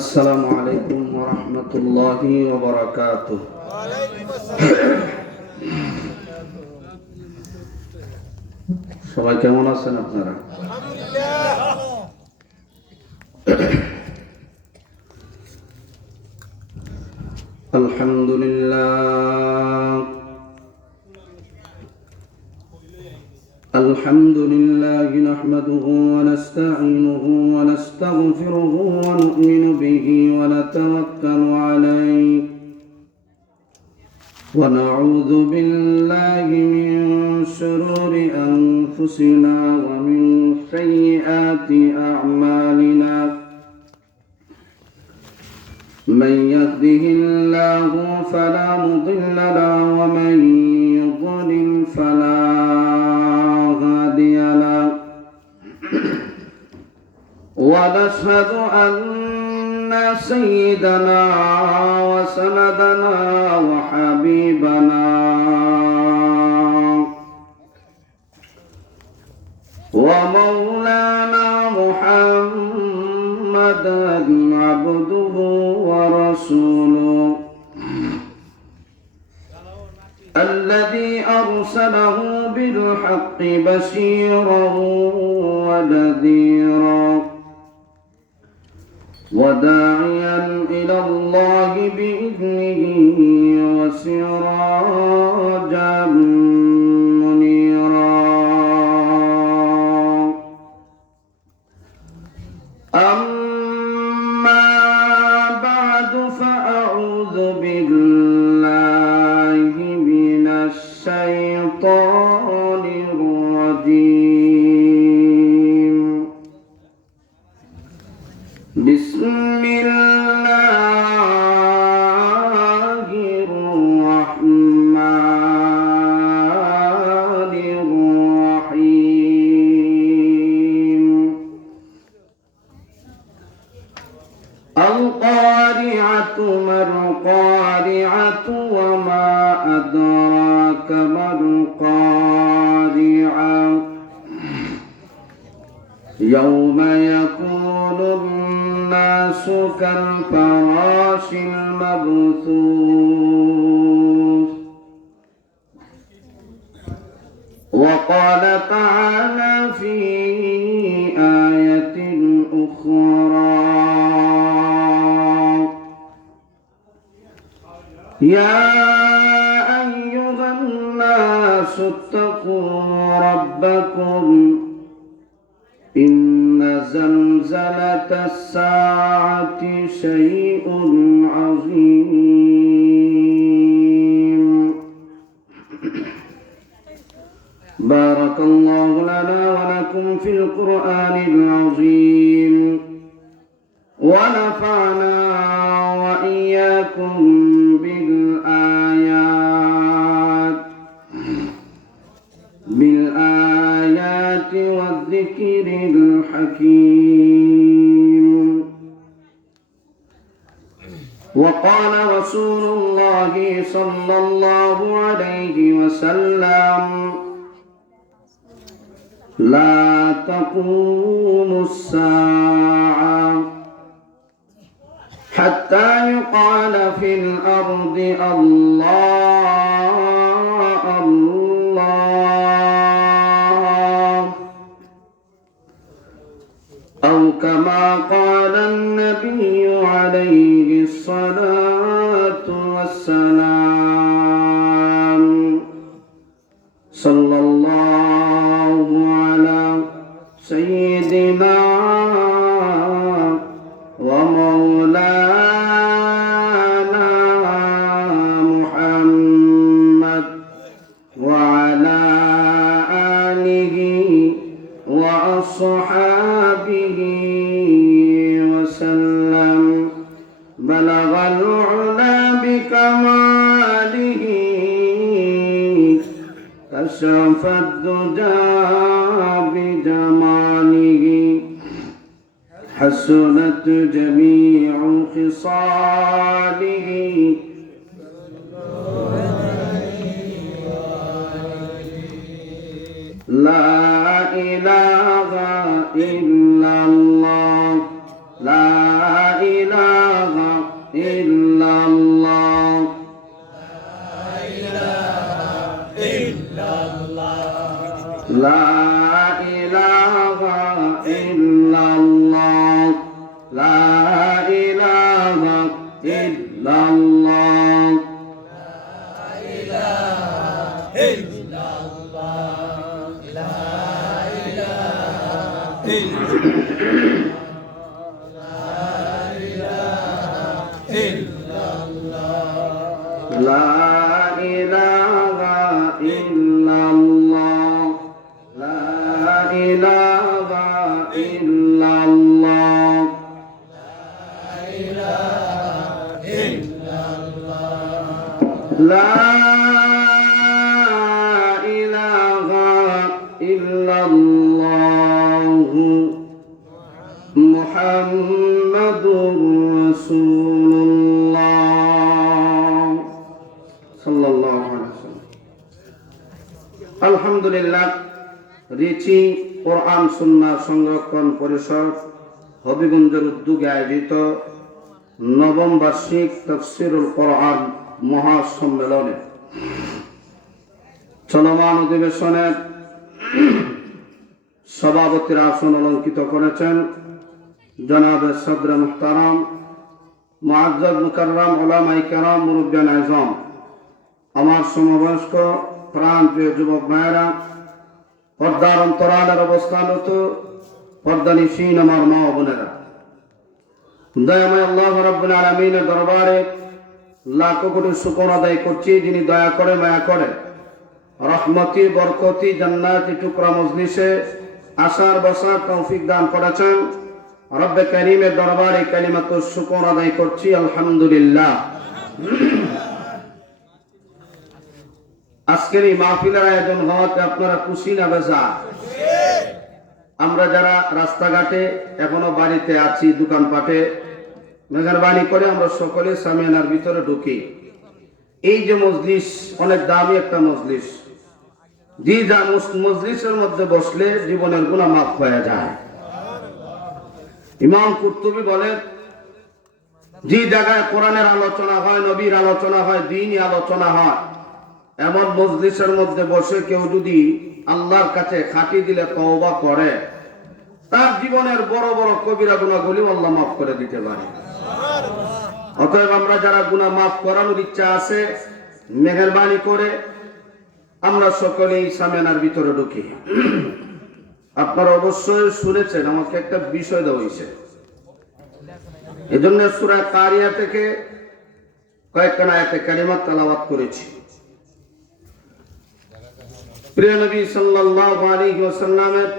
السلام عليكم ورحمة الله وبركاته. সবাই কেমন আছেন আপনারা? আলহামদুলিল্লাহ الحمد لله نحمده ونستعينه ونستغفره ونؤمن به ونتوكل عليه ونعوذ بالله من شرور أنفسنا ومن سيئات أعمالنا من يهده الله فلا مضل له ومن يضلل فلا ونشهد أن سيدنا وسندنا وحبيبنا ومولانا محمدا عبده ورسوله الذي أرسله بالحق بشيرا ونذيرا وداعيا إلى الله بإذنه وسراجا منيرا أما بعد فأعوذ بالله من الشيطان الرجيم بسم الله الرحمن الرحيم القارعة ما القارعة وما أدراك ما القارعة يوم يكون الناس كالفراش المبثوث وقال تعالى في آية أخرى يا أيها الناس اتقوا ربكم إن زلزلة الساعة شيء عظيم بارك الله لنا ولكم في القرآن العظيم ونفعنا وإياكم بالآيات والذكر الحكيم. وقال رسول الله صلى الله عليه وسلم لا تقوم الساعة حتى يقال في الأرض الله الله أو كما قال النبي عليه الصلاة والسلام صلى الله على سيدنا ومولانا محمد وعلى آله وأصحابه كشف الدجى بجماله حسنت جميع خصاله لا إله إلا الله لا إله إلا الله لا إله إلا الله لا إله إلا الله لا إله إلا الله لا إله إلا الله لا إله إلا الله محمد رسول الله صلى الله عليه وسلم الحمد لله রিচি কোরআন সুন্নাহ সংরক্ষণ পরিষদ হবিগঞ্জের উদ্যোগে আয়োজিত নবম বার্ষিক তাফসীরুল কোরআন মহাসম্মেলনে চলমান অধিবেশনের সভাপতির আসন অলঙ্কিত করেছেন জনাবে সদর মুহতারাম মুআজ্জাজ মুকাররম উলামায়ে কেরাম মুরব্বিয়ান আযম আমার সমবয়স্ক প্রাণপ্রিয় যুবক ভাইয়েরা পর্দার অন্তরালের অবস্থানত পর্দানিশীন আমার মা ও বোনেরা দয়াময় আল্লাহ রাব্বুল আলামিনের দরবারে লাখো কোটি শুকর আদায় করছি যিনি দয়া করে মায়া করে রহমতি বরকতি জান্নাতি টুকরা মজলিসে আসার বসার তৌফিক দান করেছেন রব্বে কারীমের দরবারে কালিমাতুশ শুকর আদায় করছি আলহামদুলিল্লাহ। আজকের এই মাহফিলের আয়োজন হওয়াতে আপনারা খুশি না বেজার? আমরা যারা রাস্তাঘাটে এখনো বাড়িতে আছি দোকানপাটে মেহরবানি করে আমরা সকলে সামিয়ানার ভিতরে ঢুকি। এই যে মজলিস অনেক দামি একটা মজলিস, যে যা মজলিসের মধ্যে বসলে জীবনের গুনাহ মাফ হয়ে যায়। ইমাম কুরতুবী বলেন যে জায়গায় কোরআনের আলোচনা হয়, নবীর আলোচনা হয়, দ্বীনি আলোচনা হয়, এমন মজলিসের মধ্যে বসে কেউ যদি আল্লাহর কাছে খাঁটি দিলে তওবা করে, তার জীবনের বড় বড় কবিরা গুনাহগুলি আল্লাহ মাফ করে দিতে পারে। অতএব আমরা যারা গুনাহ মাফ করানোর ইচ্ছা আছে মেহেরবানি করে আমরা সকলেই সামিয়ানার ভিতরে ঢুকি। আপনারা অবশ্যই শুনেছেন আমাকে একটা বিষয় দেওয়া হয়েছে, এজন্য সূরা কারিয়া থেকে কয়েকটা আয়াতে কারিমা তেলাওয়াত করেছি। প্রিয় নবী সাল্লাল্লাহু আলাইহি ওয়াসাল্লামের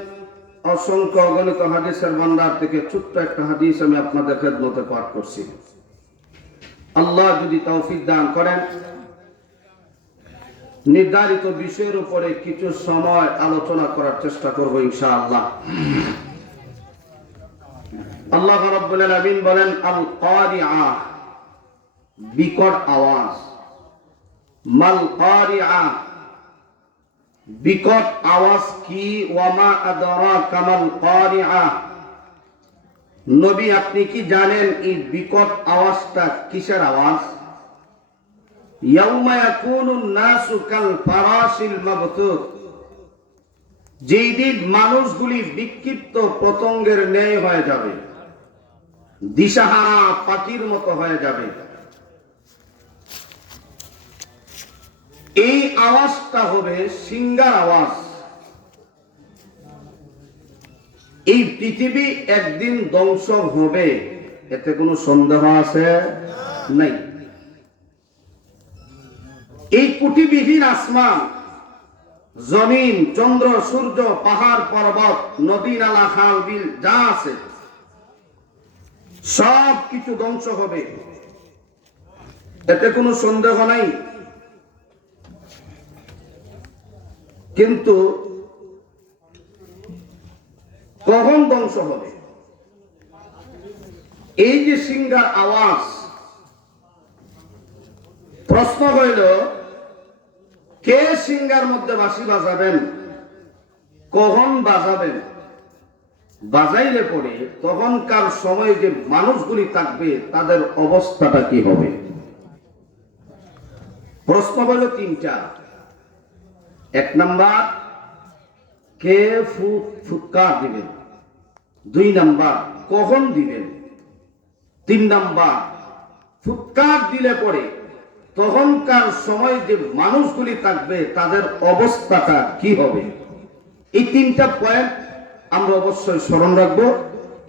অসংখ্য অগণিত হাদিসের ভান্ডার থেকে ছোট্ট একটা হাদিস আমি আপনাদের খেদমতে পাঠ করছি। আল্লাহ যদি তৌফিক দান করেন নির্ধারিত বিষয়ের উপরে কিছু সময় আলোচনা করার চেষ্টা করব ইনশাআল্লাহ। আল্লাহ রাব্বুল আলামিন বলেন আল কারিআ, বিকট আওয়াজ। মাল কারিআ, বিকট আওয়াজ কি? ওয়ামা আদরাকা মাল কারিআ, নবী আপনি কি জানেন এই বিকট আওয়াজটা কিসের আওয়াজ? ইয়াউমা ইয়াকুনুন নাসু কাল ফারাশিল মাবথুত, যেই দিন মানুষগুলি বিক্ষিপ্ত পতঙ্গের ন্যায় হয়ে যাবে, দিশাহারা পাখির মতো হয়ে যাবে। এই আওয়াজটা হবে সিংহার আওয়াজ। এই পৃথিবী একদিন ধ্বংস হবে, এতে কোনো সন্দেহ আছে নাই। এই কুটিবিহীন আসমান, জমিন, চন্দ্র, সূর্য, পাহাড়, পর্বত, নদী, নালা, খাল, বিল যা আছে সব কিছু ধ্বংস হবে, এতে কোনো সন্দেহ নাই। কিন্তু কখন ধ্বংস হবে? এই যে সিংহার আওয়াজ, প্রশ্ন হইল কে সিংহার মধ্যে বাঁশি বাজাবেন, কখন বাজাবেন? বাজাইলে পরে তখনকার সময় যে মানুষগুলি থাকবে তাদের অবস্থাটা কি হবে? প্রশ্ন হলো তিনটা। এক নাম্বার, কে ফুৎকার দিবেন? দুই নাম্বার, কখন দিবেন? তিন নাম্বার, ফুৎকার দিলে পরে তখনকার সময় যে মানুষগুলি থাকবে তাদের অবস্থাটা কি হবে? এই তিনটা পয়েন্ট আমরা অবশ্যই স্মরণ রাখবো।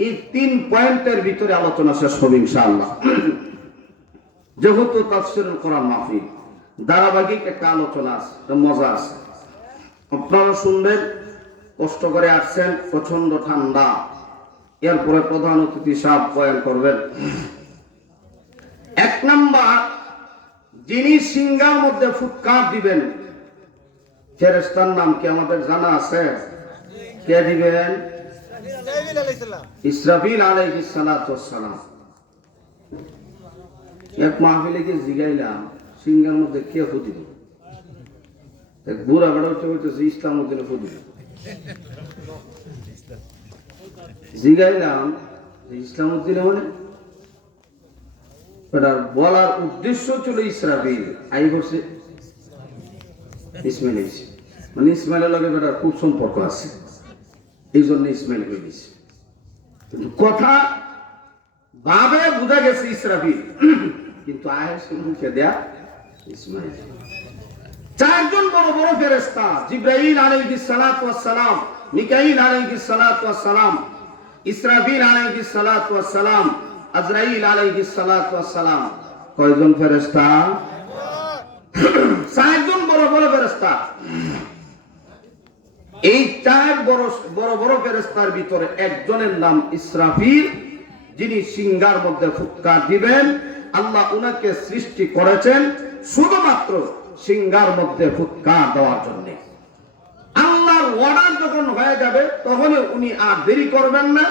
এই 3 পয়েন্টের ভিতরে আলোচনা শেষ হবে ইনশাআল্লাহ। যেহেতু তাফসীরুল কোরআন মাহফিল, ধারাবাহিক একটা আলোচনা আছে, মজা আছে, আপনারা শুনবেন। কষ্ট করে আসছেন, প্রচন্ড ঠান্ডা। এরপরে প্রধান অতিথি সাহেব বয়ান করবেন। এক নাম্বার, যিনি সিংহার মধ্যে ফুৎকার দিবেন, ফেরেশতার নাম কি আমাদের জানা আছে? কে দিবেন? ইসরাফিল আলাইহিস সালাতু ওয়াস সালাম। এক মাহফিলে গিয়ে জিগাইলাম সিংহার মধ্যে কে ফু দিল? এক বুড়া বেড়া উঠে বলতেছে ইসলাম উদ্দিনে ফু দিল। জিগাইলাম ইসলাম উদ্দিনে মানে? বলার উদ্দেশ্য ছিল ইসরাফিল, আই বলছে ইসমাইল হয়েছে, মানে ইসমাইলের লগে বেটার খুব সম্পর্ক আছে, এই জন্য ইসমাইল হয়ে গেছে। কিন্তু কথা ভাবে বোঝা গেছে ইসরাফিল, কিন্তু আয়েশা মুখে দেয়া ইসমাইল। 4 জন বড় বড় ফেরেশতা, জিবরাইল আলাইহিস সালাতু ওয়াস সালাম, মিকাইল আলাইহিস সালাতু ওয়াস সালাম, ইসরাফিল আলাইহিস সালাতু ওয়াস সালাম, আজরাইল আলাইহিস সালাতু ওয়াস সালাম। কয়জন ফেরেশতা? 4 জন বড় বড় ফেরেশতা। এই 4 বড় বড় ফেরেশতার ভিতরে একজনের নাম ইসরাফিল, যিনি সিংহার মধ্যে ফুৎকার দিবেন। আল্লাহ উনাকে সৃষ্টি করেছেন শুধুমাত্র সিংহার মধ্যে ফুৎকার দেওয়ার জন্য। আল্লাহর অর্ডার যখন হয়ে যাবে তখনই উনি আর দেরি করবেন না,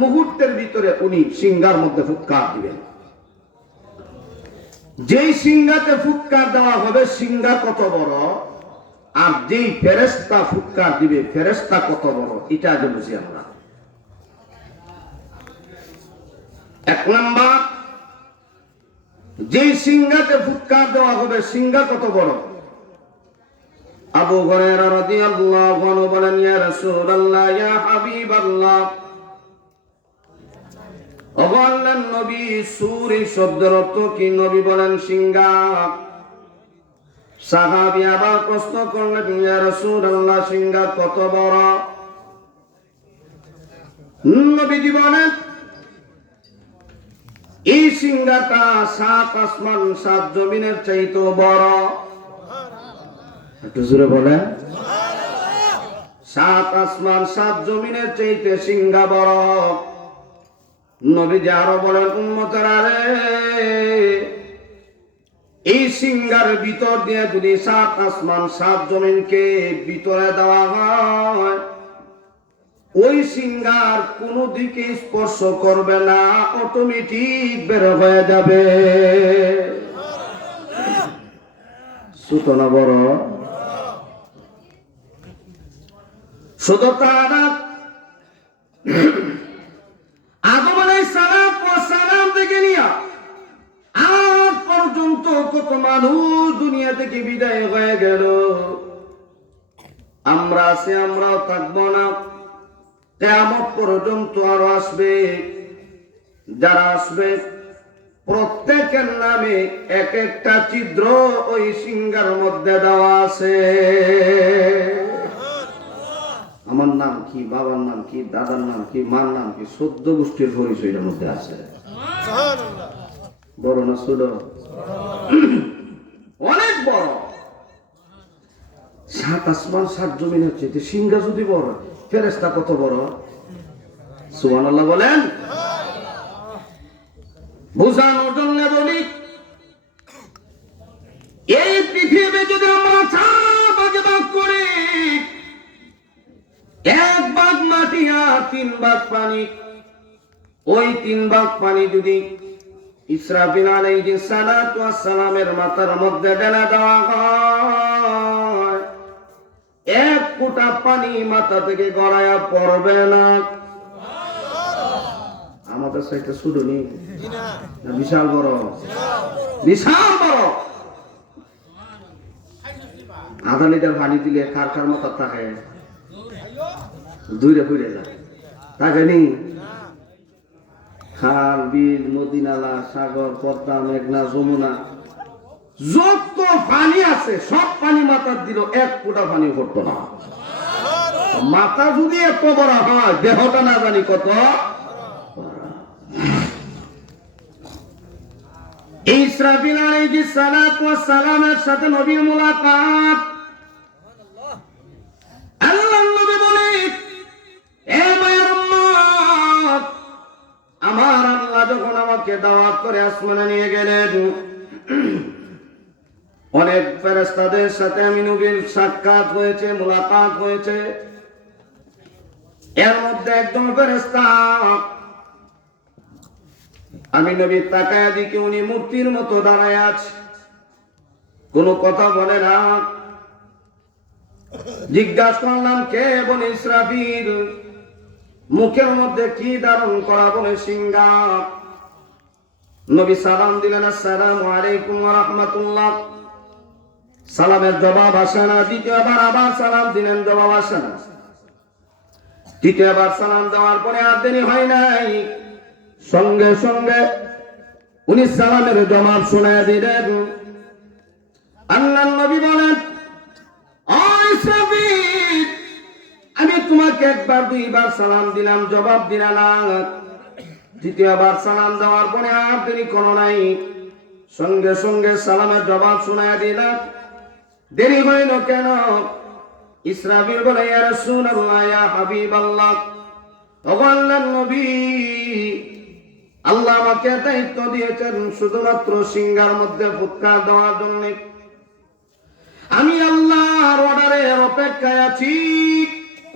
মুহূর্তের ভিতরে উনি সিংহার মধ্যে ফুৎকার দিবেন। যেই সিংহাতে ফুৎকার দেওয়া হবে, সিংহা কত বড়, আর যেই ফেরেশতা ফুৎকার দিবে ফেরেশতা কত বড়, এটা আগে বুঝি আমরা। এক নাম্বার, যেই সিংহাতে ফুৎকার দেওয়া হবে সিংহা কত বড়? আবু হুরায়রা রাদিয়াল্লাহু আনহু বলেন, ইয়া রাসূলুল্লাহ, ইয়া হাবিবাল্লাহ, আল্লাহর নবী, সূর এই শব্দের অর্থ কি? নবী বলেন সিংহা। সাহাবী আবার প্রশ্ন করলেন, ইয়া রাসূলুল্লাহ, সিংহা কত বড়? নবীজি বলেন, এই সিংহাটা 7 আসমান 7 জমিনের চাইতে বড়। একটু জোরে বলেন, 7 আসমান 7 জমিনের চাইতে সিংহা বড়। নবীজি আরো বলেন, উম্মতেরা রে, এই সিংহার ভিতর দিয়ে যদি 7 আসমান 7 জমিনকে ভিতরে দেওয়া হয়, ওই সিংহার কোন দিকে স্পর্শ করবে না, অটোমেটিক বের হয়ে যাবে। সুতনা বড়। শুধু তারা আদম আলাইহিস সালাম থেকে নিয়ে আজ পর্যন্ত কত মানুষ দুনিয়া থেকে বিদায় হয়ে গেল। আমরা আছি, আমরাও থাকবো না, কিয়ামত পর্যন্ত আরো আসবে। যারা আসবে প্রত্যেকের নামে এক একটা ছিদ্র ওই সিংহার মধ্যে দেওয়া আছে। আমার নাম কি, বাবার নাম কি, দাদার নাম কি, মার নাম কি, 14 গোষ্ঠীর পরিচয়ের মধ্যে আছে। বড় না ছোট? অনেক বড়। 7 আসমান 7 জমিনের চাইতে সিংহা যদি বড়, ফেরেশতা কত বড়? সুবহানাল্লাহ বলেন। বুঝানোর জন্য বলি, এই পৃথিবী যদি আমরা 4 ভাগে ভাগ করি, এক ভাগ মাটি আর 3 ভাগ পানি। ওই 3 ভাগ পানি যদি ইসরাফিল আলাইহিস সালাতু ওয়াস সালামের মাথার মধ্যে ঢেলে দেওয়া হয়, 1 ফোঁটা পানি মাথা থেকে গড়াইয়া পড়বে না। আমাদের সাইতে ছোট নেই, বিশাল বড়, বিশাল বড়। আধা লিটার পানি দিলে কার কার মাথা থাকে? দূরে ঘুরে যায়, থাকে নি? খাল, বিল, নদী, নালা, সাগর, পদ্মা, মেঘনা, যমুনা, যত পানি আছে সব পানি মাথা দিল, 1 ফোঁটা পানি পড়তো না। মাথা যদি এত বড় হয়, দেহটা না জানি কত। ইসরাফিল আলাইহিস সালাতু ওয়াস সালামের সাথে নবীর মুলাকাত। আল্লাহর নবী বলে, এ মায়ের উম্মত, আমার আল্লাহ যখন আমাকে দাওয়াত করে আসমানে নিয়ে গেলেন, অনেক ফেরেশতাদের সাথে আমি নবীর সাক্ষাৎ হয়েছে, মুলাকাত হয়েছে। এর মধ্যে একজন ফেরেশতা, আমি নবী তাকায় দেখি উনি মূর্তির মতো দাঁড়ায় আছে, কোনো কথা বলে না। জিজ্ঞাসা করলাম, কে? বলে ইসরাফিল। মুখের মধ্যে কি ধারণ করা? বলে সিংহার। নবী সালাম দিলেন, আসসালামু আলাইকুম ওয়া রাহমাতুল্লাহ। সালামের জবাব আসে না। দ্বিতীয়বার আবার সালাম দিলেন, জবাব আসে না। তৃতীয়বার সালাম দেওয়ার পরে আর দেরি হয় নাই, সঙ্গে সঙ্গে উনি সালামের জবাব শোনায় দিলেন। আল্লাহর নবী বলেন, ও ইসরাফিল, আমি তোমাকে 1 বার 2 বার সালাম দিলাম, জবাব দিলা না। তৃতীয়বার সালাম দেওয়ার পরে আর দেরি করো নাই, সঙ্গে সঙ্গে সালামের জবাব শোনায় দিলাম। দেরি হইল কেন? ইসরাফিল বলে, ইয়া রাসূলুল্লাহ, ইয়া হাবিবাল্লাহ, ও আল্লাহর নবী, আল্লাহ আমাকে দায়িত্ব দিয়েছেন শুধুমাত্র সিংহার মধ্যে ফুৎকার দেওয়ার জন্য। আমি আল্লাহর অর্ডারের অপেক্ষায় আছি।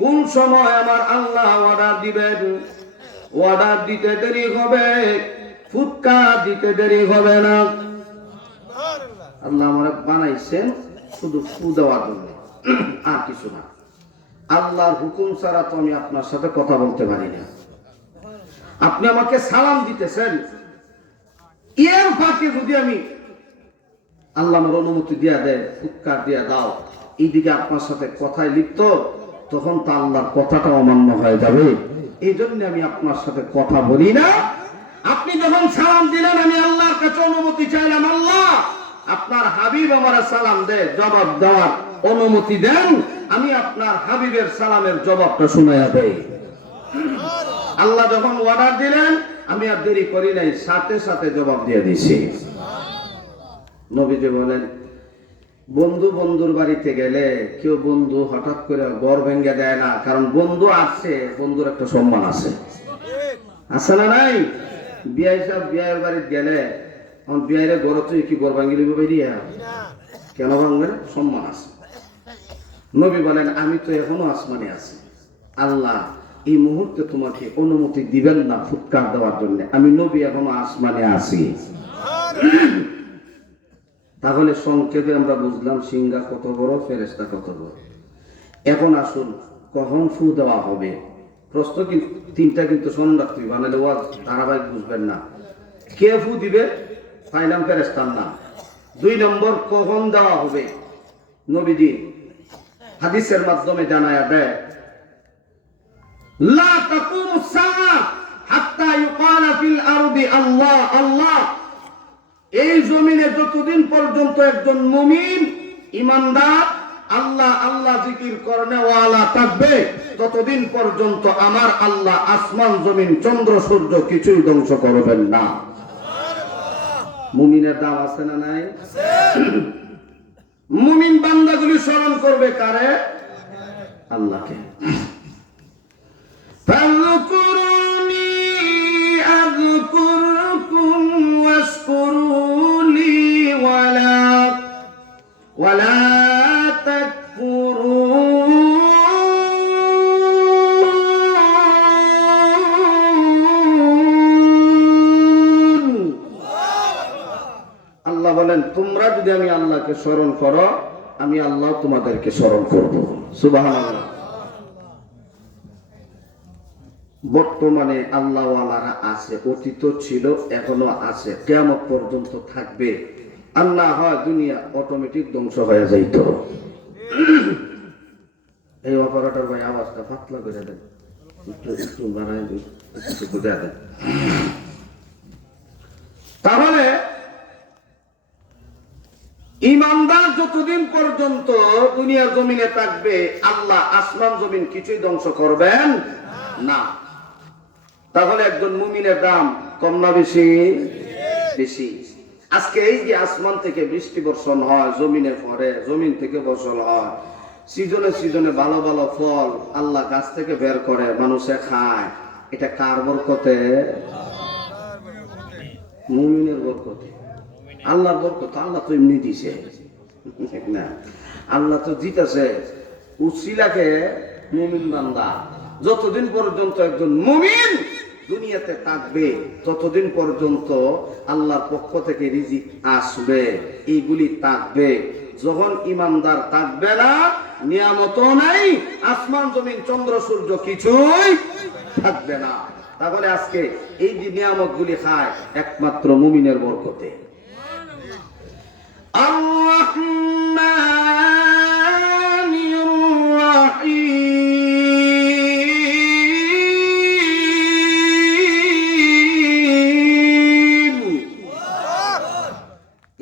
কোন সময় আমার আল্লাহ অর্ডার দিবেন? অর্ডার দিতে দেরি হবে, ফুৎকার দিতে দেরি হবে না। আল্লাহ আমাকে বানাইছেন শুধু ফু দেওয়ার জন্য, আর কিছু না। আল্লাহর হুকুম ছাড়া তো আমি আপনার সাথে কথা বলতে পারি না। আপনি আমাকে সালাম দিতেছেন, এর ফাঁকে যদি আমি আল্লাহ আমার অনুমতি দিয়া দেয়, ফুৎকার দিয়া দাও, এইদিকে আপনার সাথে কথায় লিপ্ত, তখন তো আল্লাহর কথাটা অমান্য হয়ে যাবে। এই জন্য আমি আপনার সাথে কথা বলি না। আপনি যখন সালাম দিলেন, আমি আল্লাহর কাছে অনুমতি চাইলাম, আল্লাহ আপনার হাবিব আমার সালাম দেয়, জবাব দেওয়ার অনুমতি দেন। আমি আপনার হাবিবের সালামের জবাবটা শুনাইয়া দেই। আল্লাহ যখন অর্ডার দিলেন, আমি আর দেরি করি নাই, সাথে সাথে জবাব দিয়ে দিছি। নবীজি বলেন, বন্ধু বন্ধুর বাড়িতে গেলে কেউ বন্ধু হঠাৎ করে ঘর ভেঙে দেয় না, কারণ বন্ধু আসছে, বন্ধুর একটা সম্মান আছে, আছে না নাই? বিয়াই সাহেব বিয়ের বাড়িতে গেলে, বিয়ের ঘর তুই কি ঘর ভাঙি লিবে বেরিয়ে কেন ভাঙবে? সম্মান আছে। নবী বলেন, আমি তো এখনো আসমানে আছি, আল্লাহ এই মুহূর্তে তোমাকে অনুমতি দিবেন না ফুৎকার দেওয়ার জন্য, আমি নবী এখনো আসমানে আছি। তাহলে সংক্ষেপে আমরা বুঝলাম সিংহা কত বড়, ফেরেশতা কত বড়। এখন আসুন, কখন ফু দেওয়া হবে? প্রশ্ন কিন্তু 3টা, কিন্তু শোন রাখতে বানালে ওয়াজ ধারাবাহিক বুঝবেন না। কে ফু দিবে? পাইলাম ফেরেশতার না। 2 নম্বর, কখন দেওয়া হবে? নবীজি হাদিসের মাধ্যমে জানায়া দেয়, লা তাকুমুস সাআ হাত্তা ইউকালা ফিল আরদি আল্লাহ আল্লাহ। এই জমিনে যতদিন পর্যন্ত একজন মুমিন ঈমানদার আল্লাহ আল্লাহ জিকির করনে ওয়ালা থাকবে, ততদিন পর্যন্ত আমার আল্লাহ আসমান জমিন চন্দ্র সূর্য কিছুই ধ্বংস করবেন না। মুমিনের দাম আছে না নাই? মুমিন বান্দাগুলি স্মরণ করবে কারে? আল্লাহকে। ফাযকুরুনি আযকুরকুম ওয়াশকুরুলি ওয়ালা তাকফুরুন। আল্লাহকে স্মরণ করো, আমি আল্লাহ তোমাদেরকে স্মরণ করব। সুবহানাল্লাহ। বর্তমানে আল্লাহওয়ালারা আছে, অতীত ছিল, এখনো আছে, কিয়ামত পর্যন্ত থাকবে। আল্লাহ হয় দুনিয়া অটোমেটিক ধ্বংস হয়ে যাইত। এই অপারেটর ভাই আওয়াজটা পাতলা করে দেন, একটু বাড়ায় দেন, একটু বুঝা দেন। তাহলে ইমানদার যতদিন পর্যন্ত দুনিয়ার জমিনে থাকবে, আল্লাহ আসমান জমিন কিছুই ধ্বংস করবেন না। তাহলে একজন মুমিনের দাম কম না বেশি? বেশি। আজকে এই যে আসমান থেকে বৃষ্টি বর্ষণ হয়, জমিনে পড়ে, জমিন থেকে ফসল হয়, সিজনে সিজনে ভালো ভালো ফল আল্লাহ গাছ থেকে বের করে মানুষে খায়, এটা কার বরকতে? মুমিনের বরকতে। আল্লাহর বরকত আল্লাহ তো এমনি দিছে না, আল্লাহ তো দিতেছে উসিলাকে মুমিন বান্দা। যতদিন পর্যন্ত একজন মুমিন দুনিয়াতে থাকবে ততদিন পর্যন্ত আল্লাহর পক্ষ থেকে রিজিক আসবে, এইগুলি থাকবে। যখন ইমানদার থাকবে না, নিয়ামতও নাই, আসমান জমিন চন্দ্র সূর্য কিছুই থাকবে না। তাহলে আজকে এই যে নিয়ামত গুলি খায় একমাত্র মুমিনের বরকতে।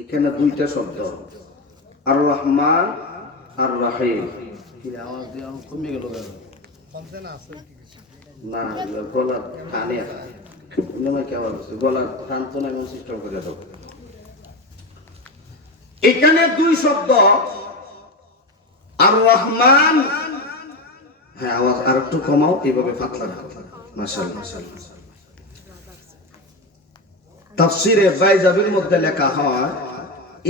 এখানে দুইটা শব্দ, আর রহমান আর রাহিম। না গলা টানে, গলা টানতো না, এমন সিস্টেম করে দাও। এখানে দুই শব্দ, আর রহমান। হ্যাঁ, আওয়াজ আর একটু কমাও, এইভাবে পাতলা না। মাশাআল্লাহ। তাফসীরে বাইজাবির মধ্যে লেখা হয়,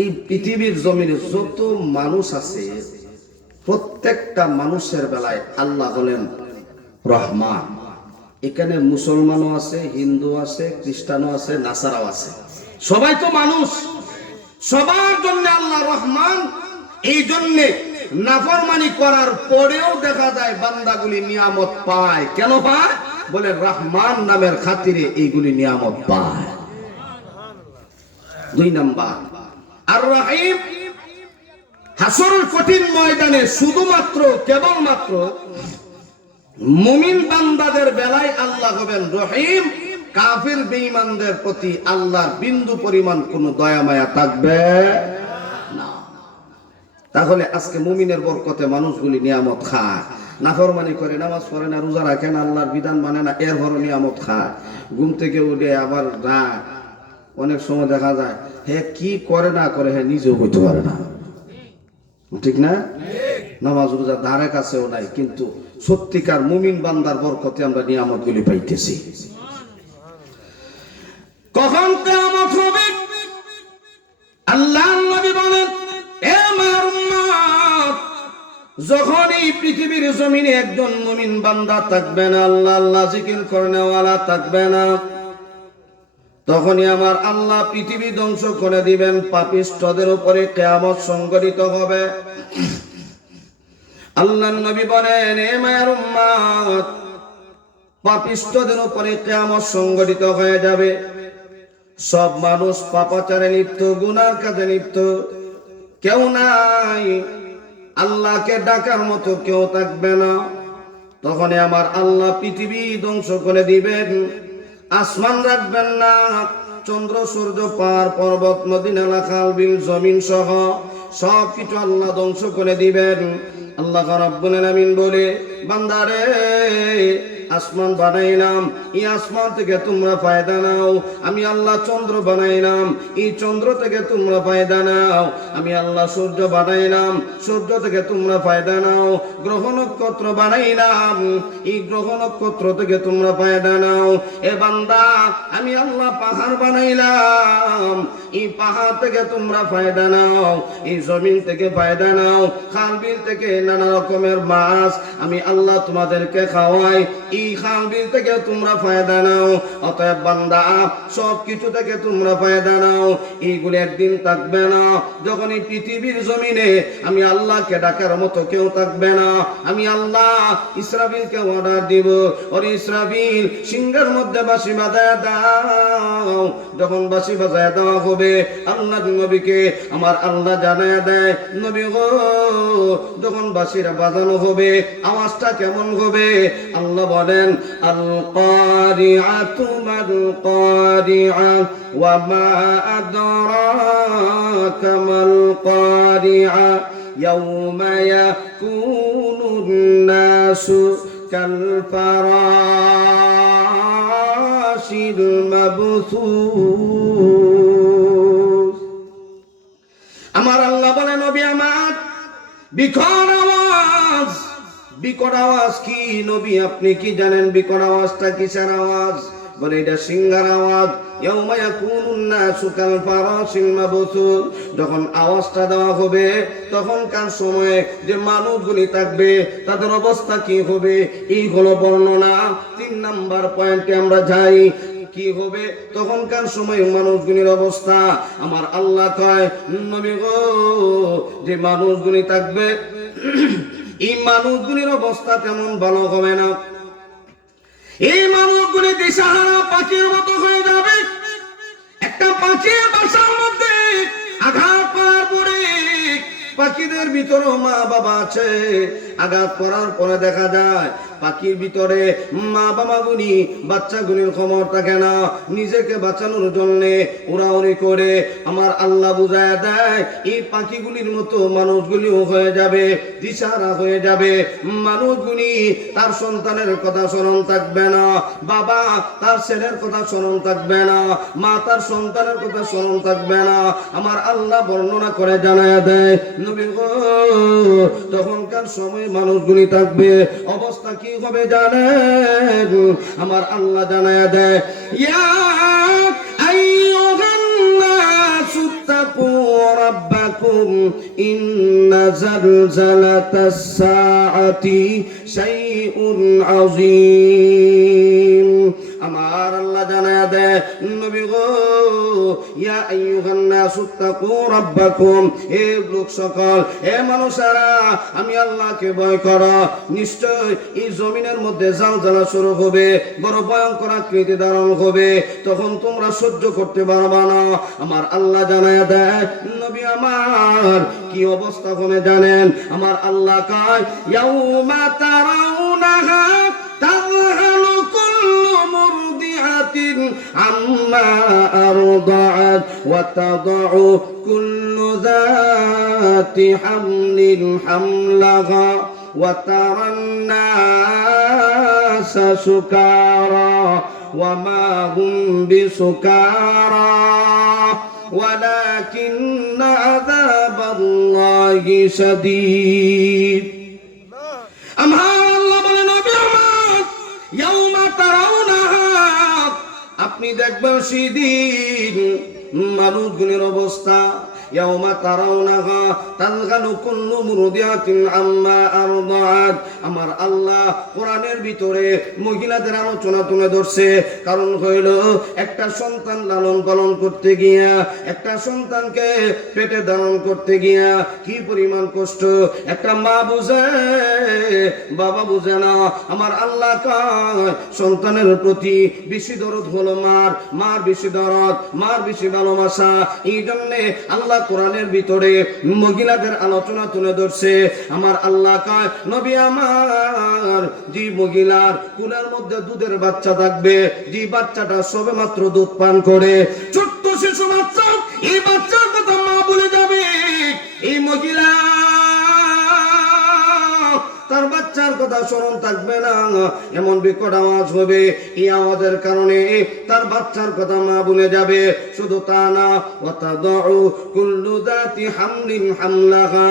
এই পৃথিবীর জমিনে যত মানুষ আছে প্রত্যেকটা মানুষের বেলায় আল্লাহ হলেন রহমান। এখানে মুসলমানও আছে, হিন্দু আছে, খ্রিস্টানও আছে, নাসারাও আছে, সবাই তো মানুষ, সবার জন্য আল্লাহ রহমান। এই জন্যে নাফরমানি করার পরেও দেখা যায় বান্দাগুলি নিয়ামত পায়। কেন পায়? বলে রহমান নামের খাতিরে এইগুলি নিয়ামত পায়। দুই নাম্বার, আর রহিম। হাসরের কঠিন ময়দানে শুধুমাত্র কেবলমাত্র মুমিন বান্দাদের বেলায় আল্লাহ হবেন রহিম, কাফির বেঈমানদের প্রতি আল্লাহর বিন্দু পরিমাণ কোন দয়া মায়া থাকবে না। তাহলে আজকে মুমিনের বরকতে মানুষগুলি নিয়ামত খায়, নাফরমানি করে, নামাজ পড়ে না, রোজা রাখে না, আল্লাহর বিধান মানে না, এর ভরও নিয়ামত খায়। ঘুম থেকে উঠে আবার না, অনেক সময় দেখা যায় হে কি করে না করে, হ্যাঁ নিজেও হইতে পারে না, ঠিক না? নামাজ রোজা ধারে কাছেও নাই, কিন্তু সত্যিকার মুমিন বান্দার বরকতে আমরা নিয়ামত গুলি পাইতেছি। কখন কিয়ামত হবে? আল্লাহর নবী বলেন, এ আমার উম্মত, যখন এই পৃথিবীর জমিনে একজন মুমিন বান্দা থাকবে না, আল্লাহ আল্লাহ জিকির করনেওয়ালা থাকবে না, তখনই আমার আল্লাহ পৃথিবী ধ্বংস করে দিবেন, পাপিষ্ঠদের উপরে কিয়ামত সংঘটিত হবে। আল্লাহর নবী বলেন, এ মায়ের উম্মত, পাপিষ্ঠদের উপরে কিয়ামত সংঘটিত হয়ে যাবে। সব মানুষ পাপাচারে লিপ্ত, গুনার কাজে লিপ্ত, কেউ নাই, আল্লাহকে ডাকার মতো কেউ থাকবে না। তখন আমার আল্লাহ পৃথিবী ধ্বংস করে দিবেন, আসমান রাখবেন না, চন্দ্র সূর্য পাহাড় পর্বত নদী নালা খাল বিল জমিন সহ সব কিছু আল্লাহ ধ্বংস করে দিবেন। আল্লাহ রাব্বুল আলামিন বলে, বান্দারে আসমান বানাইলাম, এই আসমান থেকে তোমরা ফায়দা নাও। আমি আল্লাহ চন্দ্র বানাইলাম, এই চন্দ্র থেকে তোমরা ফায়দা নাও। আমি আল্লাহ সূর্য বানাইলাম, সূর্য থেকে তোমরা ফায়দা নাও। গ্রহ নক্ষত্র বানাইলাম, এই গ্রহ নক্ষত্র থেকে তোমরা ফায়দা নাও। এ বান্দা, আমি আল্লাহ পাহাড় বানাইলাম, এই পাহাড় থেকে তোমরা ফায়দা নাও। এই জমিন থেকে ফায়দা নাও, খাল বিল থেকে নানা রকমের মাছ আমি আল্লাহ তোমাদেরকে খাওয়াই, এই খাল বিল থেকে তোমরা ফায়দা নাও। অতএব বান্দা, সব কিছু থেকে তোমরা ফায়দা নাও। এইগুলো একদিন থাকবে না। যখন এই পৃথিবীর জমিনে আমি আল্লাহকে ডাকার মতো কেউ থাকবে না, আমি আল্লাহ ইসরাফিলকে অর্ডার দিব, ওরে ইসরাফিল সিংহের মধ্যে বাঁশি বাজায় দাও। যখন বাঁশি বাজায় দেওয়া হবে, আল্লাহ নবীকে আমার আল্লাহ জানায় দেয়, নবী গো যখন বাঁশিটা বাজানো হবে আওয়াজটা কেমন হবে? আল্লাহ বলেন, আল কারিআতু মাল কারিআ ওয়া মা আদরাকা মাল কারিআ ইয়াউমা ইয়াকুনুন নাসু কাল ফারাশিল মাবথুস। আমার আল্লাহ বলে, নবী আমার বিকট আওয়াজ। বিকট আওয়াজ কি নবী আপনি কি জানেন? বিকট আওয়াজটা কিসের আওয়াজ? বলে এটা সিংহার আওয়াজ। ইয়াউমা ইয়াকুনুন নাসু কাল ফারাশিল মাবথুস। যখন আওয়াজটা দেওয়া হবে তখনকার সময়ে যে মানুষগুলি থাকবে তাদের অবস্থা কি হবে, এই হলো বর্ণনা। 3 নাম্বার পয়েন্টে আমরা যাই। কি হবে তখনকার সময় মানুষগুলির অবস্থা? আমার আল্লাহ কয়, নবী গো যে মানুষগুলি থাকবে এই মানুষগুলির অবস্থা তেমন ভালো হবে না। এই মানুষগুলি দিশাহারা পাখির মতো হয়ে যাবে। একটা পাখির বাসার মধ্যে আঘাত করার পরে পাখিদের ভিতরেও মা বাবা আছে। আঘাত করার পরে দেখা যায় পাখির ভিতরে মা বাবা গুনি বাচ্চাগুলির খবর থাকে না। নিজেকে বাঁচানোর জন্য উড়াউড়ি করে আমার আল্লাহ বুঝায় দেয়, এই পাখিগুলির মতো মানুষগুলিও হয়ে যাবে, দিশাহারা হয়ে যাবে। মানুষগুলি তার সন্তানের কথা স্মরণ থাকবে না, বাবা তার ছেলের কথা স্মরণ থাকবে না, মা তার সন্তানের কথা স্মরণ থাকবে না। আমার আল্লাহ বর্ণনা করে জানায় দেয়, নবী গো তখনকার সময় মানুষগুলি থাকবে, অবস্থা কি হবে জানেন? আমার আল্লাহ জানায় দেয়, ইয়া আইয়ুহান নাসু তাকু রাব্বাকুম ইন্না জালজালাতাস সাআতি শাইউন আযীম। আমার আল্লাহ জানায় দেয়, নবী গো ইয়া আইয়ুহান নাসু তাকু রাব্বাকুম, হে লোক সকল, হে মানুষেরা আমি আল্লাহকে ভয় করো। নিশ্চয় এই জমিনের মধ্যে জালজালা শুরু হবে, বড় ভয়ঙ্কর আকৃতি ধারণ হবে, তখন তোমরা সহ্য করতে পারবা না। আমার আল্লাহ জানায় দেয়, নবী আমার কি অবস্থা হবে জানেন? আমার আল্লাহ কয়, ইয়াউমা তারাউনাহা তাযহালু কুল্লু মুরদিআতিন আম্মা আরদাআত ওয়া তাদউ কুল্লু যাতি হামলিন হামলাহা ওয়া তারান নাসা সুকারা ওয়া মা হুম বিসুকারা ওয়ালাকিন্না আযাবাল্লাহি শাদীদ। আমার আল্লাহ বলেন, নবী আমার ইয়াউমা তারাউনাহা, আপনি দেখবেন সেদিন মানুষগুলির অবস্থা। ইয়াউমা তারাউনাহা তাযহালু কুল্লু মুরদিআতিন আম্মা আরদাআত। আমার আল্লাহ কোরআনের ভিতরে মহিলাদের আলোচনা তুলে ধরছে। কারণ হইল একটা সন্তান লালন পালন করতে গিয়া, একটা সন্তানকে পেটে ধারণ করতে গিয়া কি পরিমাণ কষ্ট একটা মা বুঝে, বাবা বুঝে না। আমার আল্লাহ কয় সন্তানের প্রতি বেশি দরদ হলো মার, মার বেশি দরদ, মার বেশি ভালোবাসা। এই জন্যে আল্লাহ কোরআনের ভিতরে মহিলাদের আলোচনা তুলে ধরছে। আমার আল্লাহ কয়, নবী আমার যে মহিলার কোলের মধ্যে দুধের বাচ্চা থাকবে, যে বাচ্চাটা সবে মাত্র দুধ পান করে, ছোট্ট শিশু বাচ্চা, এই বাচ্চার কথা মা বলে যাবে, এই মহিলা তার বাচ্চার কথা স্মরণ থাকবে না। এমন বিকট আওয়াজ হবে, এই আওয়াজের কারণে তার বাচ্চার কথা মা ভুলে যাবে। শুধু তা না, ওয়াতাদউ কুল্লু যাতি হামলিন হামলাহা।